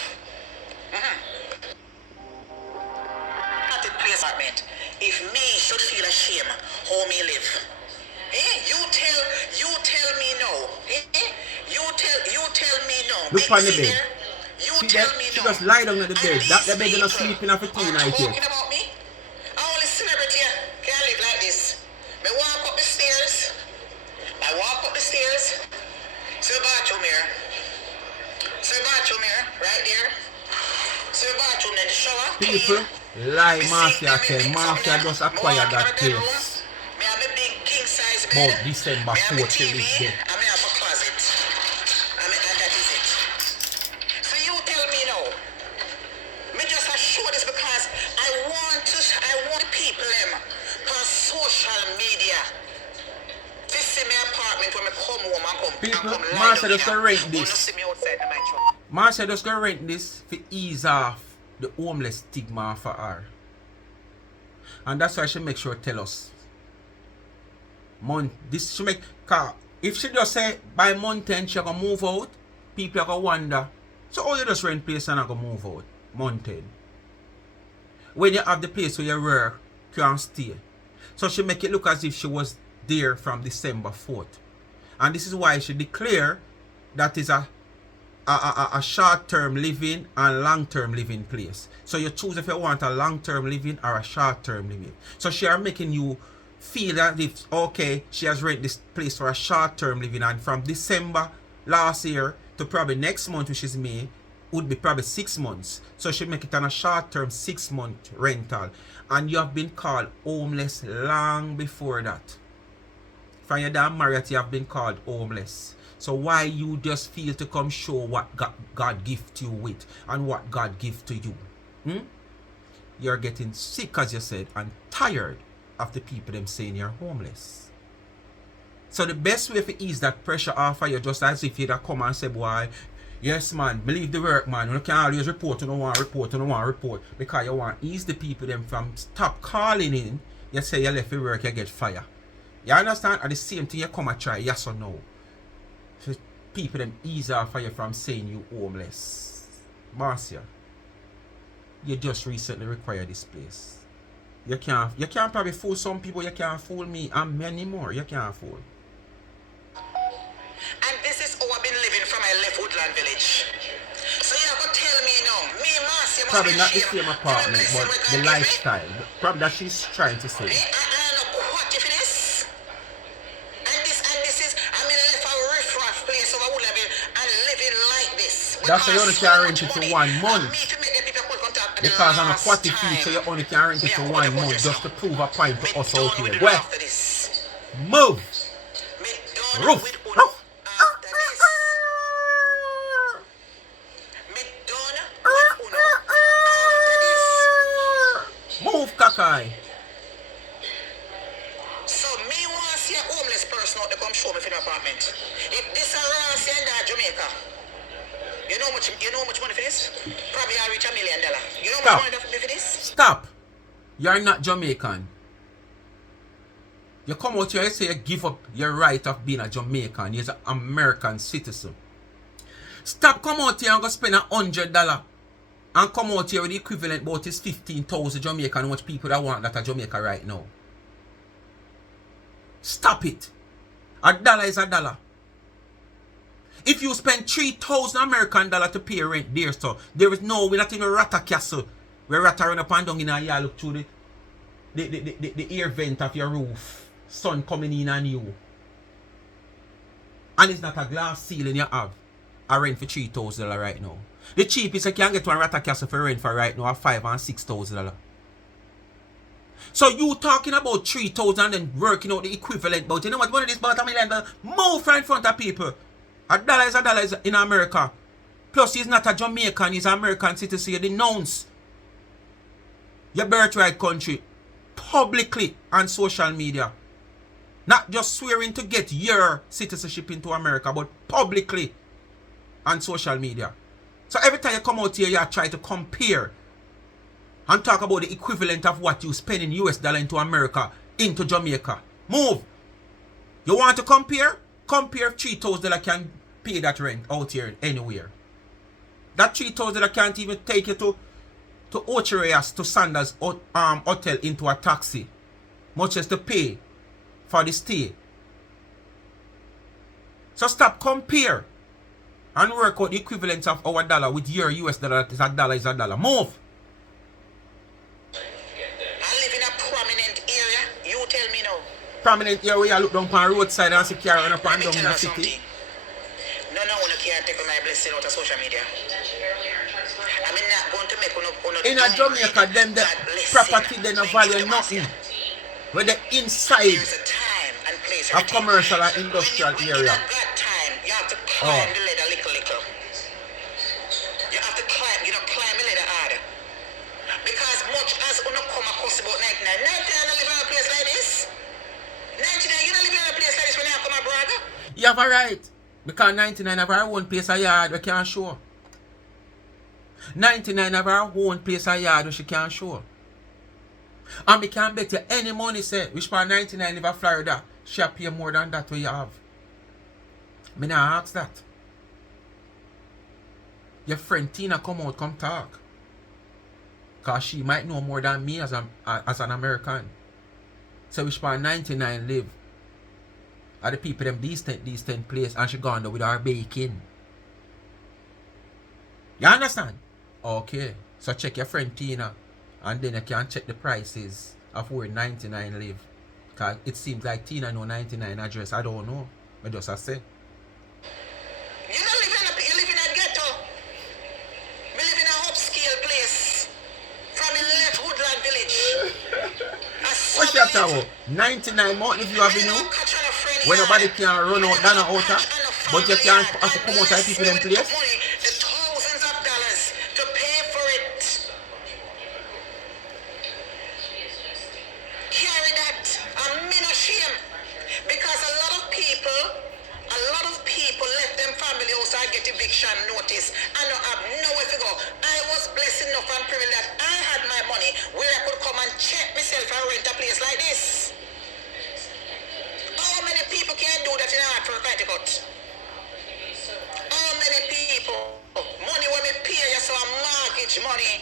Rotted place apartment. If me should feel ashamed, how me live? You tell me no. You tell me no. Look on the See bed. there? You See tell that? me She no. just lie down on the And bed. That the these bed is not people sleeping after 2 are nights talking yet. about me. Only celebrity can live like this. Me walk up the stairs. I walk up the stairs. See the bathroom here. See the bathroom here, right there. See the bathroom then the shower. People clean. lie Me Marcia sink tell. there, me mix Marcia up there. just Me acquired walk in that the bedroom. place. Me have a big king size bed. About December Me have a 4th till TV. this day. And me have a closet. And that is it. So you tell me now. Me just assure this because I want the people them on social media to see my apartment when me come home and come People, and come Marcia lie just down gonna here. rent Wanna this. see me outside the my truck. Marcia just gonna rent this to ease off the homeless stigma for her. And that's why she make sure tell us. This she make car. If she just say by month end she gonna move out, people are gonna wonder. So how you just rent place and I gonna move out? Month end. When you have the place where you work, you can stay. So she make it look as if she was there from December 4th. And this is why she declare that is a short-term living and long-term living place. So you choose if you want a long-term living or a short-term living. So she are making you feel that if, okay, she has rented this place for a short-term living, and from December last year to probably next month, which is May, would be probably 6 months. So she make it on a short-term 6-month rental. And you have been called homeless long before that. From your damn Marriott, you have been called homeless. So why you just feel to come show what God gift you with and what God gift to you? You're getting sick, as you said, and tired of the people them saying you're homeless. So the best way to ease that pressure off of you, just as if you'd come and say, boy, yes man, believe the work man. You can't always report, you don't want to report, you don't want to report. Because you want to ease the people them from stop calling in. You say you left the work, you get fired. You understand? At the same thing you come and try, yes or no. So people them ease off of you from saying you homeless. Marcia, you just recently required this place. You can't probably fool some people, you can't fool me, and many more you can't fool. And this is how I've been living from my left Woodland village. So you have to tell me now, me Marcia must Probably be not the ashamed same for apartment, blessing but what the God give me. lifestyle. Probably that she's trying to say. I know what if it is. And this is, I'm in a riff-raff place over Woodland and living like this. That's why you only can rent it for 1 month. Because I'm a last 40 feet, so you only can rent it for 1 month just to prove a point to us out here. Where? Move! Roof! Roof! Move, Kakai! So me want to see a homeless person out to come show me for the apartment. If this a Marcia and that Jamaica, you know how much money for this? Probably I reach $1 million. You know how much money for this? Stop! You're not Jamaican. You come out here and say you give up your right of being a Jamaican. You're an American citizen. Stop, come out here and go spend $100 and come out here with the equivalent about is 15,000 Jamaican. How much people that want that at Jamaica right now? Stop it. $1 is $1. If you spend 3,000 American dollars to pay rent there, so there is no, we're not in a ratta castle. We're ratta run up and down in a yard, look through the air vent of your roof. Sun coming in on you. And it's not a glass ceiling you have. I rent for $3,000 right now. The cheapest you can get one ratta castle for rent for right now are $5,000 and $6,000. So you talking about 3,000 and then working out the equivalent, but you know what? One of these about $1 million, move right in front of people. $1 is in America. Plus he's not a Jamaican, he's an American citizen. You denounce your birthright country publicly on social media. Not just swearing to get your citizenship into America, but publicly on social media. So every time you come out here, you try to compare and talk about the equivalent of what you spend in US dollar into America, into Jamaica. Move. You want to compare? Compare $3,000 can pay that rent out here anywhere. That $3,000 can't even take you to Ochereas, to Sanders hotel into a taxi. Much as to pay for the stay. So stop compare and work out the equivalent of our dollar with your US dollar. That is a dollar is a dollar. Move. I live in a prominent area. You tell me now. Prominent area where you look down on the roadside and see car run up and Let me down in tell the you city. something. No one can't take my blessing out of social media. I'm not going to make In a Jamaica, them the property they no value nothing. Where the inside There's a time and place. a commercial and industrial when area. you not got time, you have to climb the ladder little. You have to climb, climb the ladder hard. Because much as you come across about 99, 99 you live in a place like this. 99, you don't live in a place like this when you come abroad. You have a right. Because 99 have our own place a yard we can't show. 99 have our own place a yard which she can't show. And we can bet you any money say which part 99 live in Florida, she'll pay more than that what you have. Me not ask that. Your friend Tina come out, come talk. Cause she might know more than me as an American. So which part 99 live. Are the people them decent place and she gone there with her bacon. You understand? Okay. So check your friend Tina and then you can check the prices of where 99 live. Cause it seems like Tina know 99 address. I don't know. I just I say. You don't live in a ghetto. We live in a upscale place. From in left Woodland Village. What's your tower? 99 Mountain View Avenue. Where nobody can run out down out, but you can't have to come out of people in place. The thousands of dollars to pay for it. Carry that. I'm in a shame. Because a lot of people left them family house and get eviction notice and don't have nowhere to go. I was blessed enough and privileged that I had my money where I could come and check myself and rent a place like this. How many people can do that in a heart for a country cut? How many people? Money when me pay you so a mortgage money.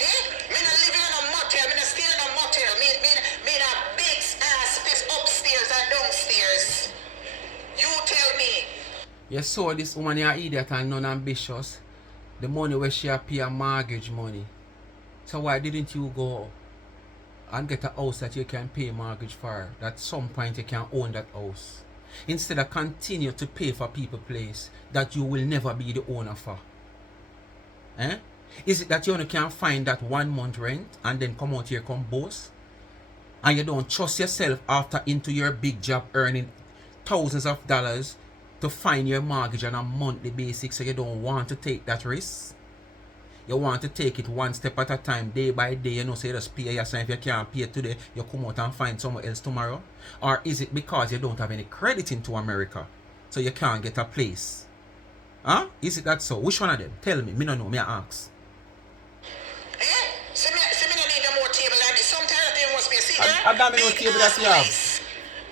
Eh? Me not living in a motel, me not staying in a motel. Me in a big space upstairs and downstairs. You tell me. You saw this woman is idiot and non-ambitious. The money where she pay a mortgage money. So why didn't you go and get a house that you can pay mortgage for? At some point you can own that house. Instead of continue to pay for people place that you will never be the owner for. Eh? Is it that you only can find that 1 month rent and then come out here come boast? And you don't trust yourself after into your big job earning thousands of dollars to find your mortgage on a monthly basis, so you don't want to take that risk? You want to take it one step at a time, day by day, you know, so you just pay yourself. If you can't pay today, you come out and find somewhere else tomorrow? Or is it because you don't have any credit into America, so you can't get a place? Huh? Is it that so? Which one of them? Tell me. Me no know. Me ask. Eh? So me no need a more table like this. Sometimes there must be a seat. I don't know table that you have.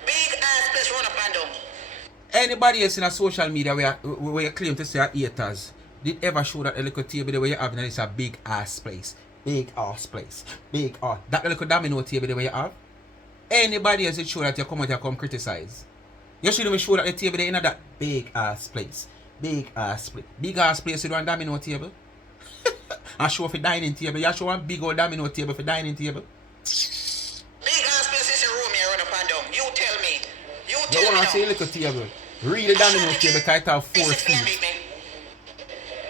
Big ass place run up and down. Anybody else in a social media where you claim to say are haters, did ever show that a little table there where you have and it's a big ass place? Big ass place. Big ass. That little domino table there where you have? Anybody else show that you come out and come criticize? You shouldn't be show that the table there in that big ass place. Big ass place. Big ass place you do a domino table? And show for dining table. You show one big old domino table for dining table. Big ass place is a room here run up and down. You tell me. You You tell me want to now. see a little table. Read the domino table because it have 4 This is gonna feet. beat me.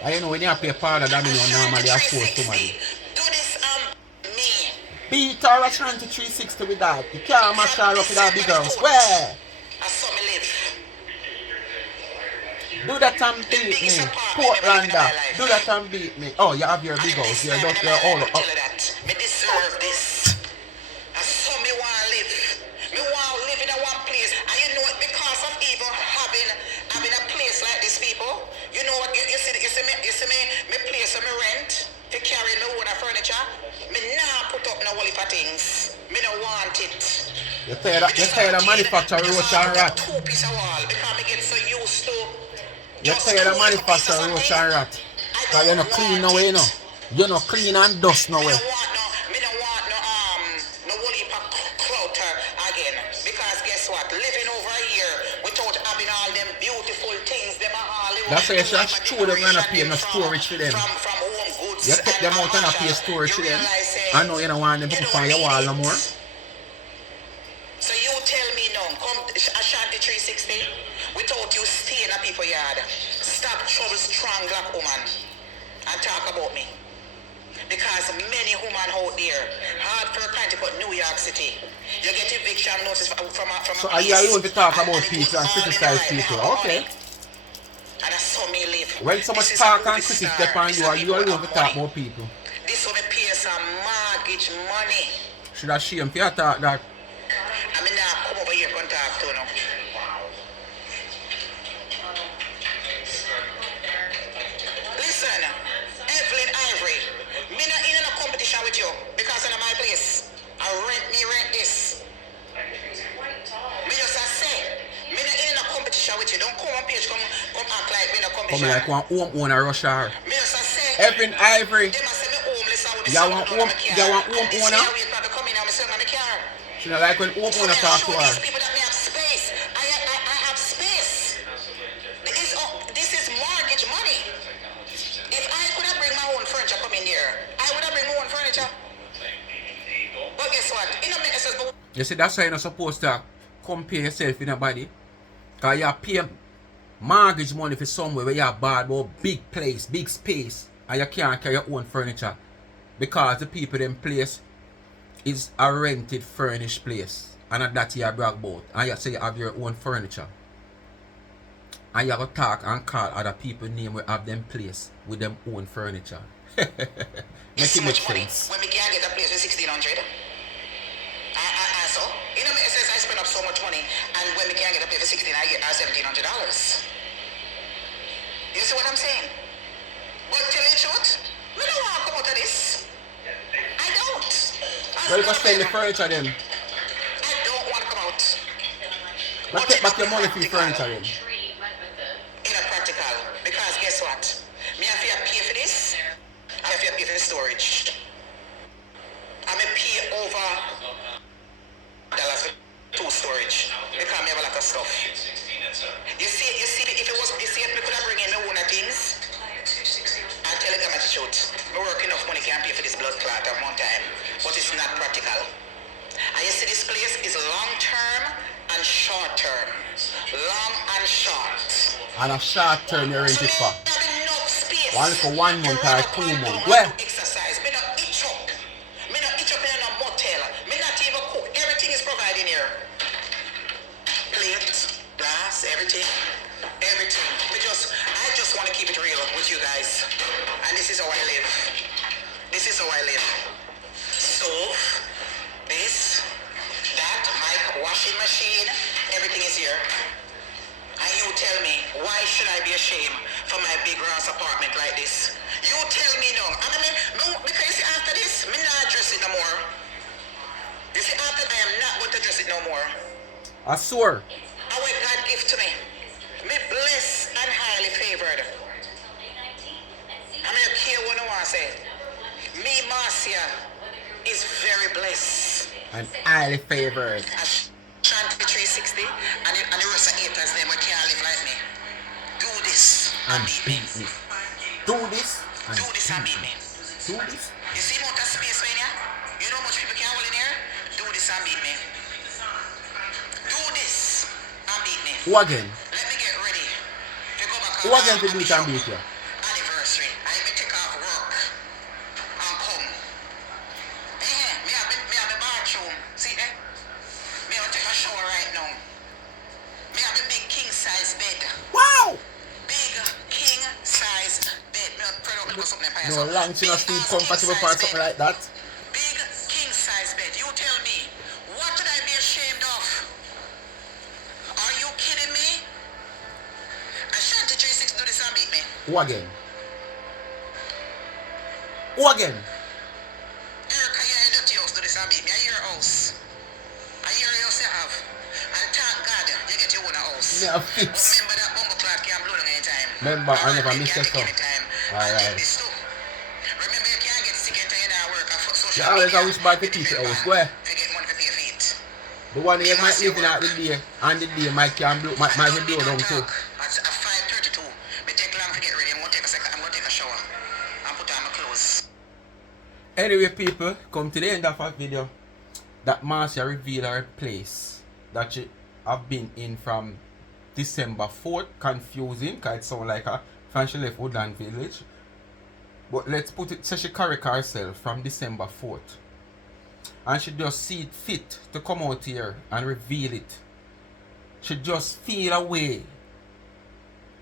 And you know when you play part of domino normally have 4 too many. Do this me. Beat her a shanty 360 with that. You can't match her up with that big house. Where? I saw me live. Do that and beat me. Portlander. Do that and beat me. Oh, you have your big house. You're not your all up. Me deserve this. I saw me want to live. Me want to live in a one place. And you know what? Because of even having a place like this, people. You know what? You see me place on me rent to carry my own furniture. Me nah put up no whole heap of things. Me no want it. You tired of manufacturing roach and rat. Two piece of wall because I get so used to. You tired of manufacturing roach and rat. Because you're not clean no way, no. You're not clean and dust no way. Me don't want no woolly clutter again. Because guess what? Living over a year without having all them beautiful things, them Hollywood. That's why you should show them and pay no storage for them. From home goods. You take them out and pay storage for them. I know you don't want them to put on your wall no more. So you tell me now, come Ashanti 360 without you staying at people's yard. Stop trouble strong black woman and talk about me. Because many women out there hard for a kind to put New York City. You get eviction notice from so are you alone to talk about people and criticize people? Okay. And that's how me live. When so much talk and criticize upon you alone to talk about people. This will me pay some mortgage money. Should I shame for you talk that? I mean now come over here and talk to now. Listen, Evelyn Ivory, me not in a competition with you because I'm in my place. I rent this. Me just say, me not in a competition with you. Don't come on page, come act like me in a competition. Come like one homeowner rush hour. Me just say, Evelyn Ivory. They must say me homeless and with the You sun want down on my car. you want homeowner? This year we come in and me sitting on my car. She not like when homeowner talk to her. These people that may have space. I have space. This is mortgage money. If I could have bring my own furniture come in here, I would have bring my own furniture. But guess what? It don't make sense. You see, that's why you're not supposed to compare yourself with nobody. Because you pay mortgage money for somewhere where you have bad about big place, big space, and you can't carry your own furniture. Because the people in place is a rented furnished place. And that you brag about. And you say you have your own furniture. And you have to talk and call other people name where have them place with them own furniture. Make it make sense. When we can't get a place with 1,600. So, you know, it says I spend up so much money, and when we can't get a place for 16, I get $1,700. You see what I'm saying? But tell you the truth, we don't want to come out of this. I don't. Well, you sell the furniture then. I don't want to come out. But take back your money for your furniture then. In a practical, because guess what? Me have to pay for this. I have to pay for the storage. I may pay over $1 for two storage because I have a lot of stuff. You see, if it was, you see, if we could have bring in my own things, I tell you the truth. We work enough money can pay for this blood clot at one time, but it's not practical. And you see, this place is long term and short term. Long and short. And a short term you rent it for. One for 1 month or 2 months. Where? Exercise. Me not itch up. Me not itch up in a motel. Me not even cook. Everything is provided here. Plate, glass, everything. Everything. I just want to keep it real with you guys. And this is how I live. This is how I live. Stove, this, that, mic, washing machine, everything is here. And you tell me, why should I be ashamed for my big grass apartment like this? You tell me no. I mean, no, because you see, after this, me not dress it no more. You see, after I am not going to dress it no more. I swear. I what God give to me. Me blessed and highly favored. I mean, care what I want to say. Me, Marcia, is very blessed. And highly favored. Ashanti 360 and the rest of haters them we can't live like me. Do this and beat me. Do this and Do this and beat me. Do this. You see amount of space in here? You know how much people can hold in here? Do this and beat me. Do this and beat me. Who again? Let me get ready. To go back Who again to do it and beat you? Anniversary. I may take off work and come. Me have a bathroom. See there? Me have to take a shower right now. Me have a big king size bed. Wow! Big king size bed. Me have spread out little something like No lunch in a sleep compatible for something like that. Big king size bed. You tell me, what would I be ashamed of? Are you kidding me? Ashanti 36 do this and beat me. Who again? Who again? Erica, you're in the dirty house do this and beat me. I hear your house. I hear you say Me a fix. Remember that bumper clock can't blow down anytime. Remember, I never You miss can't a take song. anytime. Alright. And take this too. Remember, you can't get sick until you're not work. Social You always media, wish back to you people depend house. on. Where? To get money to pay for it. The one You here might must say living out the work. day, and the day might can blow, might be blow down too. At 5:32, me take long to get ready. I'm gonna take a second. I'm gonna take a shower and put on my clothes. Anyway, people, come to the end of our video. That Marcia revealed her place that she have been in from December 4th. Confusing, because it sounds like a fan she left Woodland Village. But let's put it, so she correct herself from December 4th. And she just see it fit to come out here and reveal it. She just feel a way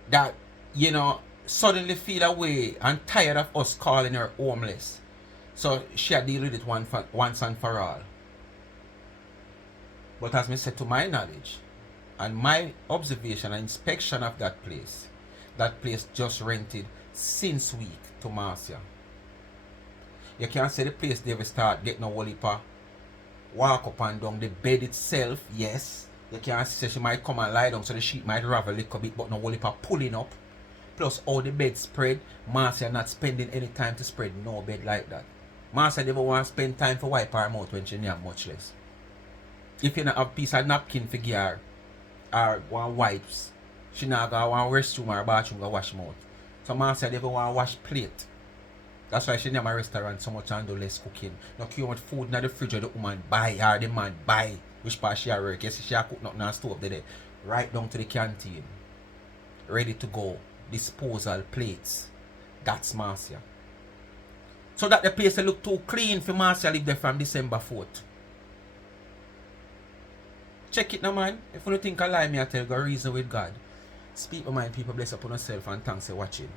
that, you know, suddenly feel a way and tired of us calling her homeless. So she had deal with it once and for all. But as me said, to my knowledge and my observation and inspection of that place just rented since week to Marcia. You can't say the place they will start getting a whole heap of walk up and down. The bed itself, yes. You can't say she might come and lie down so the sheet might ravel a little bit, but no whole heap of pulling up. Plus all the bed spread. Marcia not spending any time to spread no bed like that. Marcia never want to spend time for wipe her mouth when she need much less. If you not have a piece of napkin for give her or one wipes, she not go one restroom or bathroom to wash mouth. So Marcia never want to wash plate. That's why she name a restaurant so much and do less cooking. No care much food in the fridge or the woman buy or the man buy. Which part she a work. Yes, she a cook nothing on stove there. Right down to the canteen. Ready to go. Disposal plates. That's Marcia. So that the place look too clean for Marcia live there from December 4th. Check it now, man. If you don't think I lie, me I tell you, go reason with God. Speak my mind, people. Bless upon yourself and thanks for watching.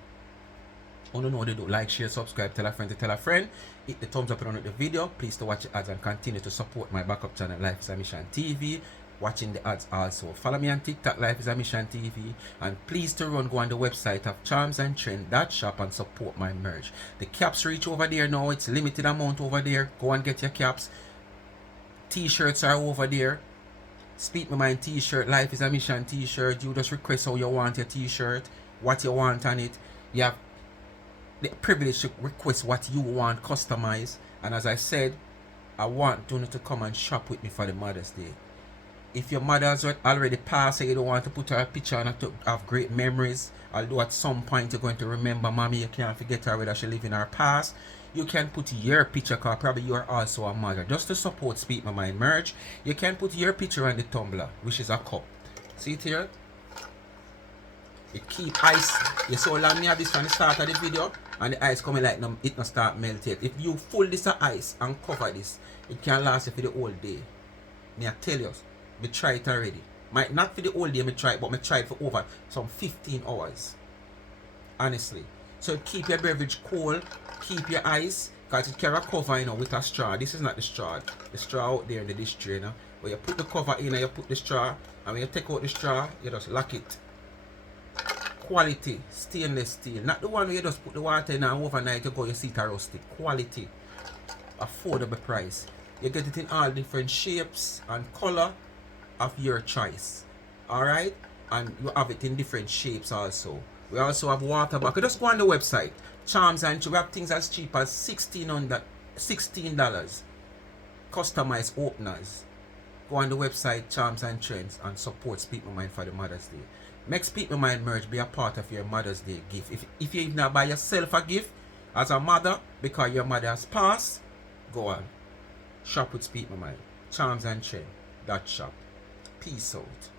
You know what they do. Like, share, subscribe, tell a friend to tell a friend. Hit the thumbs up on the video. Please to watch the ads and continue to support my backup channel, Life is a Mission TV. Watching the ads also. Follow me on TikTok, Life is a Mission TV. And please to go on the website of charmsandtrend.shop and support my merch. The caps reach over there now. It's limited amount over there. Go and get your caps. T-shirts are over there. Speak my mind t-shirt, Life is a Mission t-shirt. You just request how you want your t-shirt, what you want on it. You have the privilege to request what you want, customize. And as I said, I want you to come and shop with me for the Mother's Day. If your mother has already passed and you don't want to put her picture on to have great memories, although at some point you're going to remember mommy, you can't forget her whether she live in her past, you can put your picture, because probably you are also a mother. Just to support Speak My Mind merch, you can put your picture on the tumbler, which is a cup. See it here? It keep ice. You saw long me have this from the start of the video, and the ice coming like it not start melting. If you full this of ice and cover this, it can last you for the whole day. Me I tell you, me try it already. Might not for the whole day me try it, but me try it for over some 15 hours. Honestly. So keep your beverage cold, keep your ice, because it carry a cover, you know, with a straw. This is not the straw. The straw out there in the dish tray, you know. Where you put the cover in and you put the straw, and when you take out the straw, you just lock it. Quality, stainless steel. Not the one where you just put the water in and overnight you go, you see it rusty. Quality. Affordable price. You get it in all different shapes and color of your choice. Alright? And you have it in different shapes also. We also have water bottle. Just go on the website. Charms and we have things as cheap as $16. Customized openers. Go on the website, Charms and Trends, and support Speak My Mind for the Mother's Day. Make Speak My Mind merch be a part of your Mother's Day gift. If you even buy yourself a gift as a mother because your mother has passed, go on. Shop with Speak My Mind. Charms and Trend. That shop. Peace out.